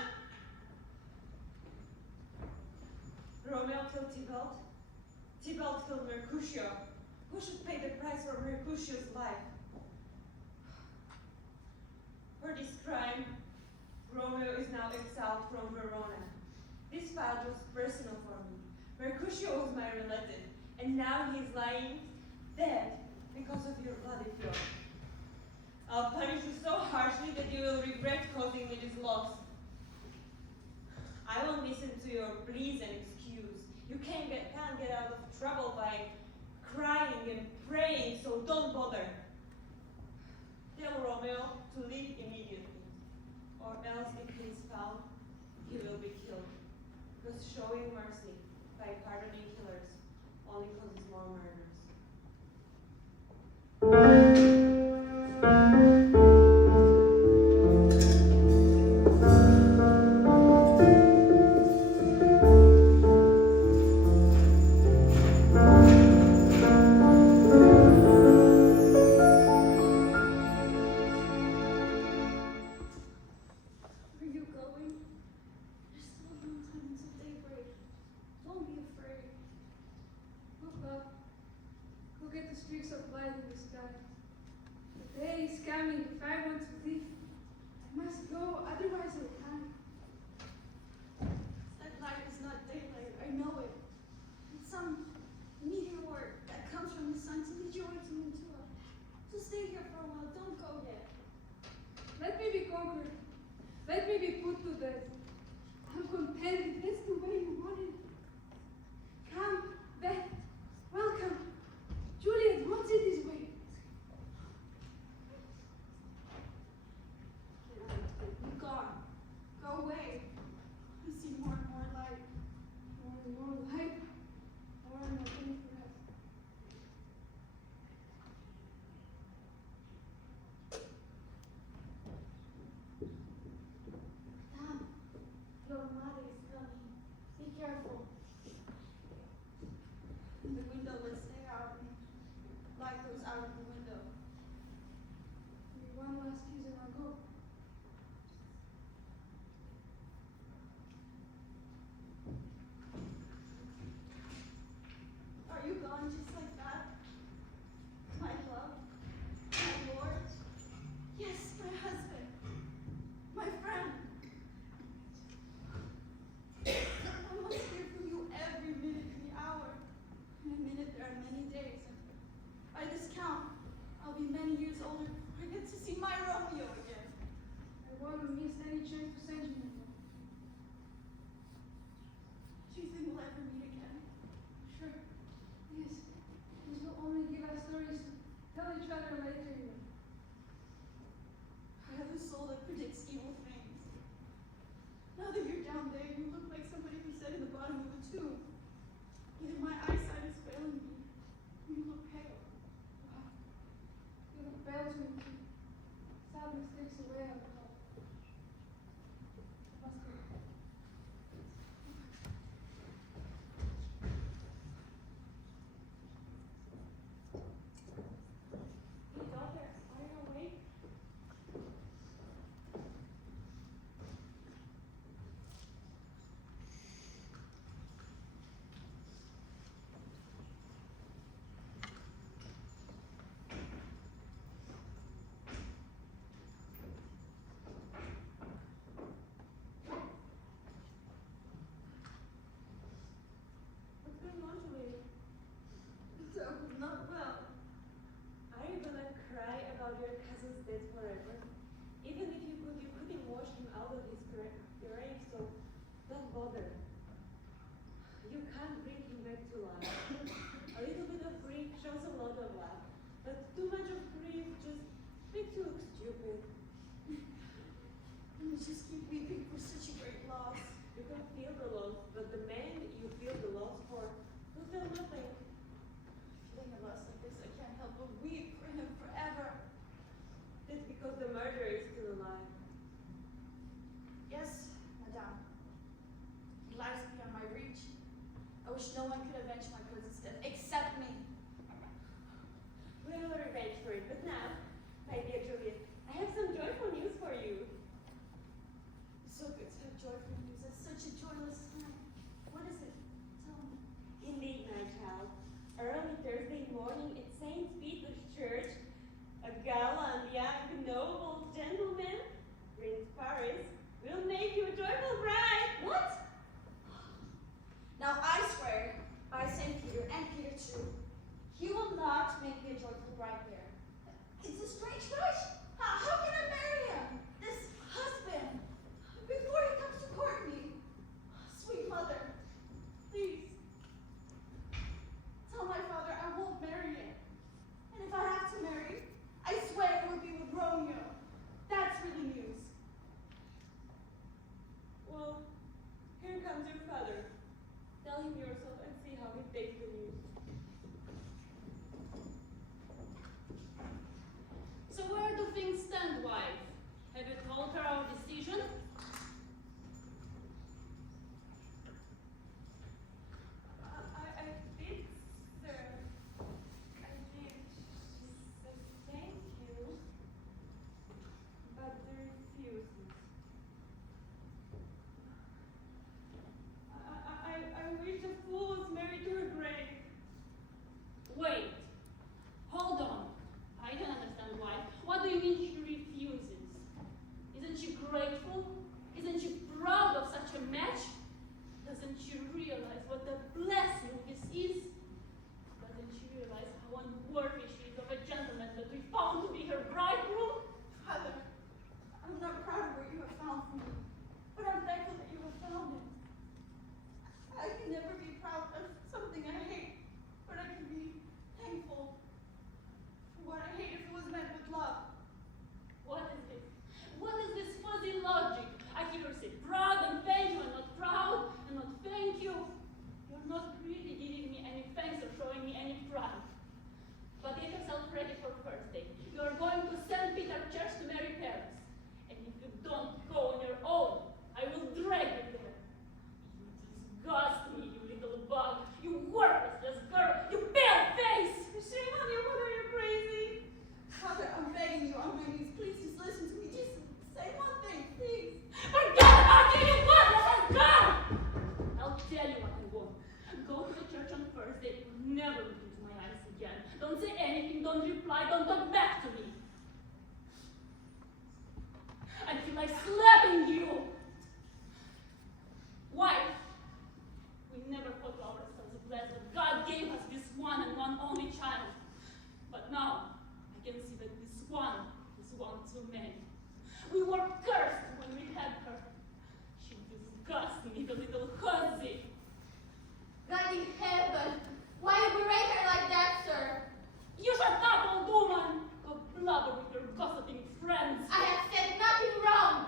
Romeo killed Tybalt. Tybalt killed Mercutio. Who should pay the price for Mercutio's life? For this crime, Romeo is now exiled from Verona. This fight was personal for me. Mercutio was my relative, and now he is lying dead because of your bloody flow. I'll punish you so harshly that you will regret causing me this loss. I won't listen to your pleas and excuse. You can't get out of trouble by crying and praying, so don't bother. Tell Romeo to leave immediately, or else if he is found, he will be killed. Because showing mercy by pardoning killers only causes more murders. Where are you going? There's still a long time until daybreak. Don't be afraid. Look up. Look at the streaks of light in the sky. The day is coming. If I want to live, I must go, otherwise I can't. That light is not daylight. I know it. It's some meteor that comes from the sun to lead you away to Mantua. So stay here for a while. Don't go yet. Let me be conquered. Let me be put to death. I'm content if that's the way you want it. Come, Beth. Welcome. Juliet wants it this way. Be gone. Go away. I see more and more light. More and more light. More and more things for us. Damn, your mother is coming. Be careful. In the window, let's stay out. Light goes out of the window. Maybe one last kiss and I'll go. Are you gone just like that? My love? My lord? Yes, my husband. My friend. I must hear from you every minute in the hour. In a minute there are many days. By this count, I'll be many years older before I get to see my Romeo again. I won't miss any chance to send you anything. Do you think we'll ever meet again? Sure. Yes. wish no one could avenge my cousin's death except me. We will revenge for it, but now, my dear Juliet, I have some joyful news for you. It's so good to have joyful news at such a joyless time. What is it? Tell me. Indeed, my child. Early Thursday morning at St. Peter's Church, a gallant young noble gentleman, Prince Paris, will make you a joyful bride. What? Now I swear by St. Peter and Peter too, he will not make me a joyful bride there. It's a strange choice. How can I marry him? This husband, before he comes to court me. Sweet mother, please. Tell my father I won't marry him. And if I have to marry, I swear it will be with Romeo. That's really news. Well, here comes your father. Tell him yourself and see how he takes the news. So where do things stand, wife? Have you told her our decision? I did, sir. I did. She said thank you, but refuses. I wish the fool was married to her grave. Wait. Hold on. I don't understand why. What do you mean she refuses? Isn't she grateful? Isn't she proud of such a match? Doesn't she realize what a blessing this is? Doesn't she realize how unworthy she is of a gentleman that we found to be her bridegroom? Father, I'm not proud of what you have found for me, but I'm thankful that you have found it. I can never be proud of something I hate, but I can be thankful for what I hate if it was met with love. What is this? What is this fuzzy logic? I hear her say proud and thank you, and not proud and not thank you. You're not really giving me any thanks or showing me any pride. But get yourself ready for Thursday. You are going to St. Peter Church to marry Paris. And if you don't go on your own, I will drag you there. You disgust me, you little bug. You worthless girl. You pale face. Shame on you, mother, you're crazy. Father, I'm begging you on my knees, please just listen to me. Just say one thing, please. Forget about you, you worthless girl! I'll tell you what I want. Go to the church on Thursday. Never look into my eyes again. Don't say anything, don't reply, don't talk back to me. I feel like slapping you. Wife, we never thought ourselves blessed that God gave us this one and one only child. But now, I can see that this one is one too many. We were cursed when we had her. She disgusts me, the little hussy. God in heaven, why you berate her like that, sir? You shut up, old woman! Go blubber with your gossiping friends. I have said nothing wrong.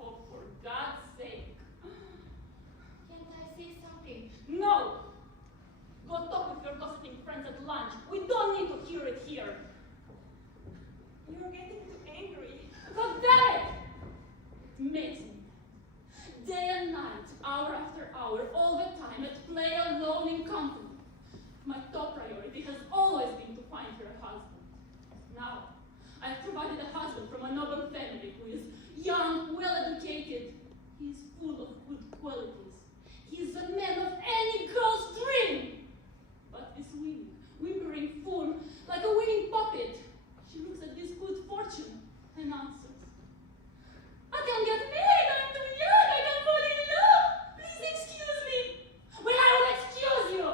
Oh, for God's sake. Can't I say something? No! Go talk with your gossiping friends at lunch. We don't need to hear it here. You're getting too angry. God damn it! It makes me. Day and night, hour after hour, all the time, at play alone in company. My top priority has always been to find her a husband. Now, I have provided a husband from a noble family who is young, well-educated. He is full of good qualities. He is the man of any girl's dream. But this whimpering fool, like a winning puppet, she looks at this good fortune and answers, I can't get married, I'm too young, I can't fall in love. Please excuse me. Well, I will excuse you.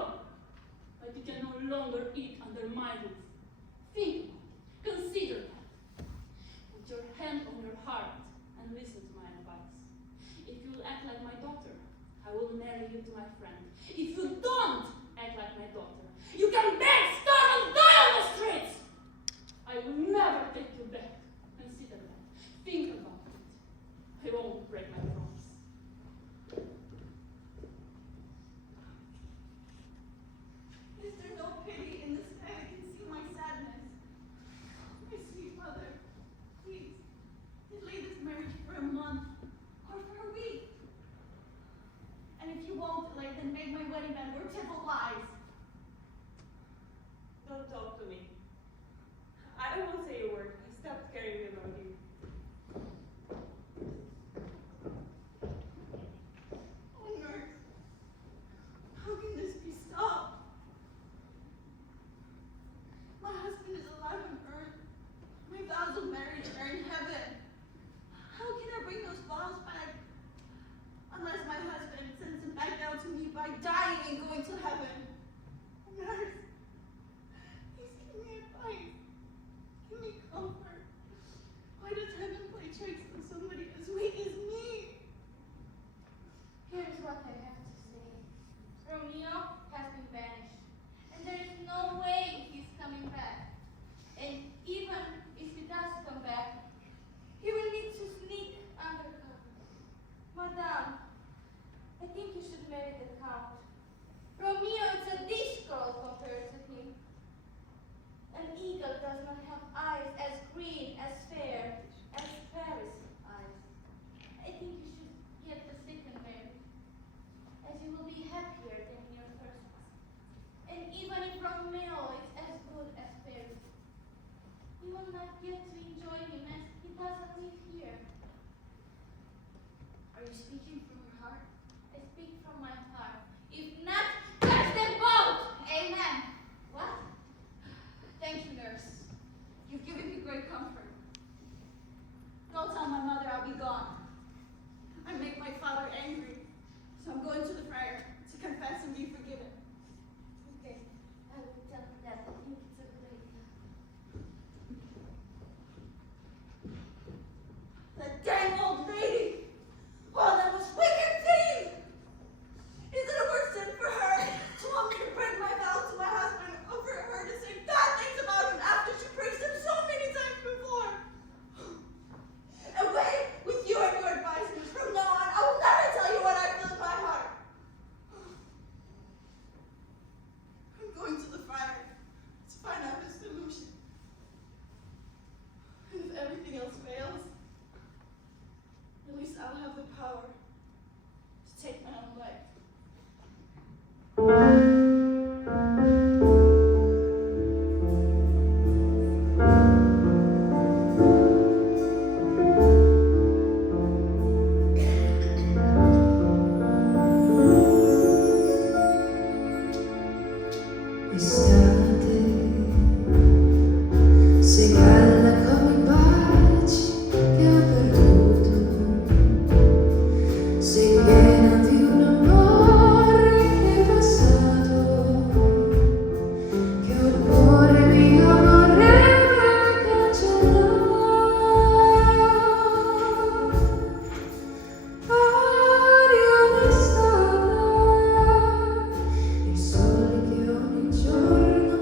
But you can no longer eat under my roof. Think about it. Consider that. Put your hand on your heart and listen to my advice. If you will act like my daughter, I will marry you to my friend. If you don't act like my daughter, you can beg, starve, and die on the streets. I will never take you back. Consider that. Think about it. I won't break my promise. Is there no pity in this eye? I can see my sadness. My sweet mother, please, delay this marriage for a month or for a week. And if you won't delay, then make my wedding band work will not get to enjoy him as he doesn't live here. Are you speaking from your heart? I speak from my heart. If not, curse them both! Amen. What? Thank you, nurse. You've given me great comfort. Go tell my mother I'll be gone. I make my father angry, so I'm going to the friar to confess and be forgiven. Okay, I will tell him that. I think it's a good idea. That dang old lady! Oh, that was wicked thing! Is it a worse sin for her to want me to break my vow to my husband or for her to say bad things about him after she praised him so many times before? Away with you and your advices. From now on, I will never tell you what I feel in my heart. I'm going to the friar to find out his solution. And if everything else fails, at least I'll have the power to take my own life. Estate, se calla come i baci che ho perduto, sei piena di un amore che è passato, che un cuore mio vorrebbe cancellare. Aria d'estate, il sole che ogni giorno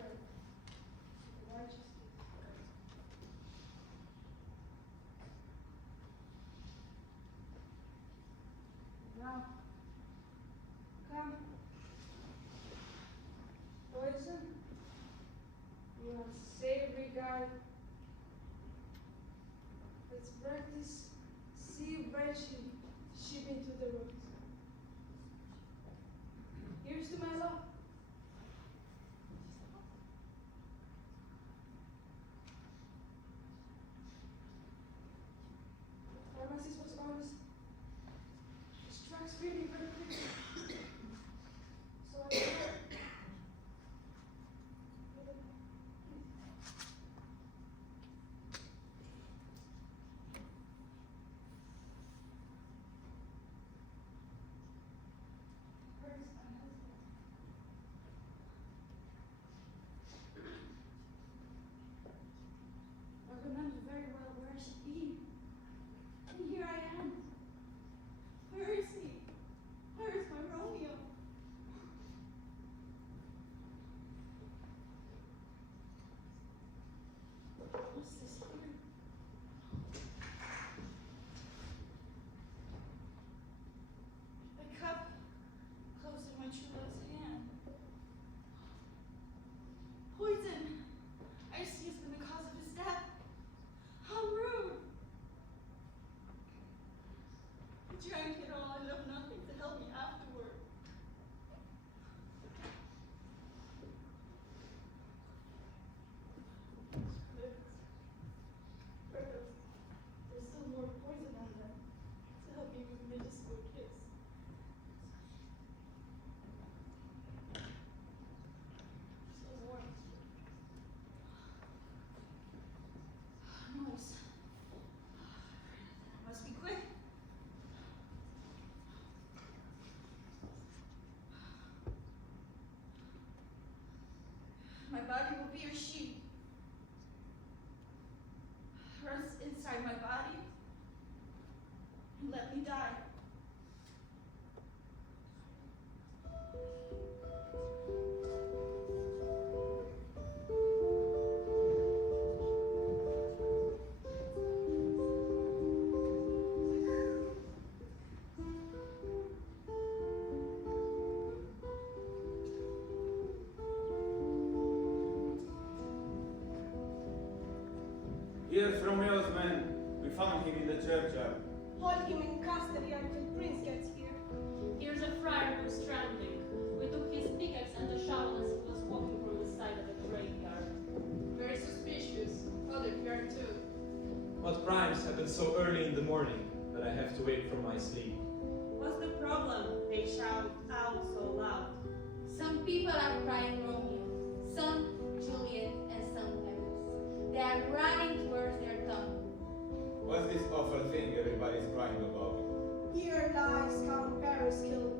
bread. The righteous gift. Now, come. Poison, you unsavory guy. Let's practice sea branching sheep into the roots. Here's to my love. The pharmacist was honest. His drugs really very quickly. So I started. Where is my husband? I remember very well where I should be. And here I am. Where is he? Where is my Romeo? What's this here? The cup closed in my true love's hand. Poison! I see it's been the cause of his death. How rude! I drank it all and left nothing to help me afterward. Perhaps there's still more poison on them to help me with medicinal kiss. So warm. Noise. I must be quick. My body will be your sheep. Rest inside my body and let me die. Here's Romeo's man. We found him in the churchyard. Hold him in custody until Prince gets here. Here's a friar who's trembling. We took his pickaxe and the shovel as he was walking from the side of the graveyard. Very suspicious. Father, you are too. What crimes happen so early in the morning that I have to wake from my sleep? What's the problem? They shout out so loud. Some people are crying Romeo, some Juliet, and some Paris. They are running towards their tomb. What's this awful thing everybody's crying about? Here lies Count Paris killed,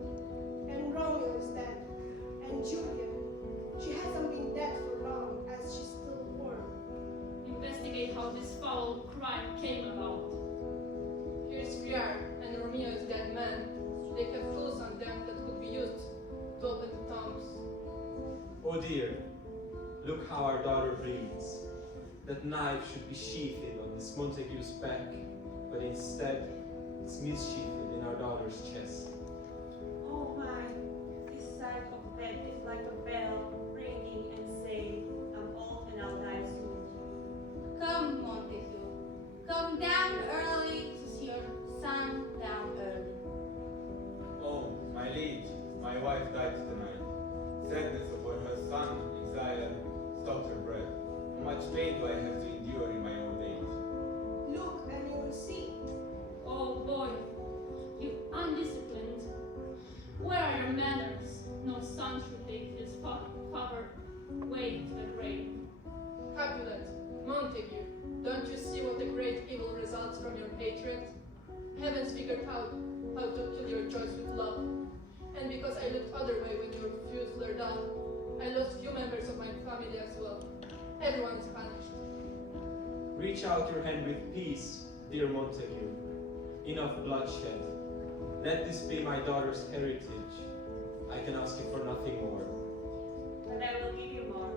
and Romeo is dead, and Juliet, she hasn't been dead for long, as she's still warm. Investigate how this foul crime came about. Here's Friar, and Romeo is dead man. They have tools on them that could be used to open the tombs. Oh dear, look how our daughter bleeds. That knife should be sheathed on this Montague's back, but instead it's missheathed in our daughter's chest. Oh my, this side of bed is like a bell ringing and saying, I'm old and I'll die soon. Come, Montague. Come down early to see your son down early. Oh, my liege, my wife died tonight. Sadness over her son, exile, stopped her breath. How much pain do I have to endure in my old age? Look and you will see. Oh boy, you undisciplined. Where are your manners? No son should take his father way to the grave. Capulet, Montague, don't you see what a great evil results from your hatred? Heavens figured out how to kill your choice with love. And because I looked other way when your feuds flared up, I lost few members of my family as well. Everyone is punished. Reach out your hand with peace, dear Montague. Enough bloodshed. Let this be my daughter's heritage. I can ask you for nothing more. But I will give you more.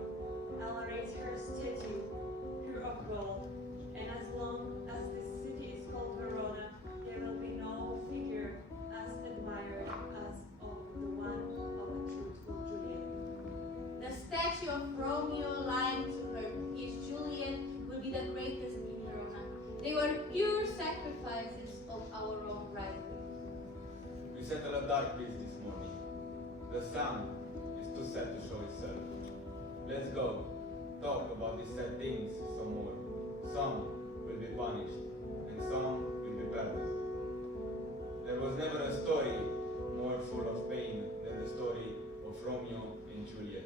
dark place this morning. The sun is too sad to show itself. Let's go. Talk about these sad things some more. Some will be punished, and some will be pardoned. There was never a story more full of pain than the story of Romeo and Juliet.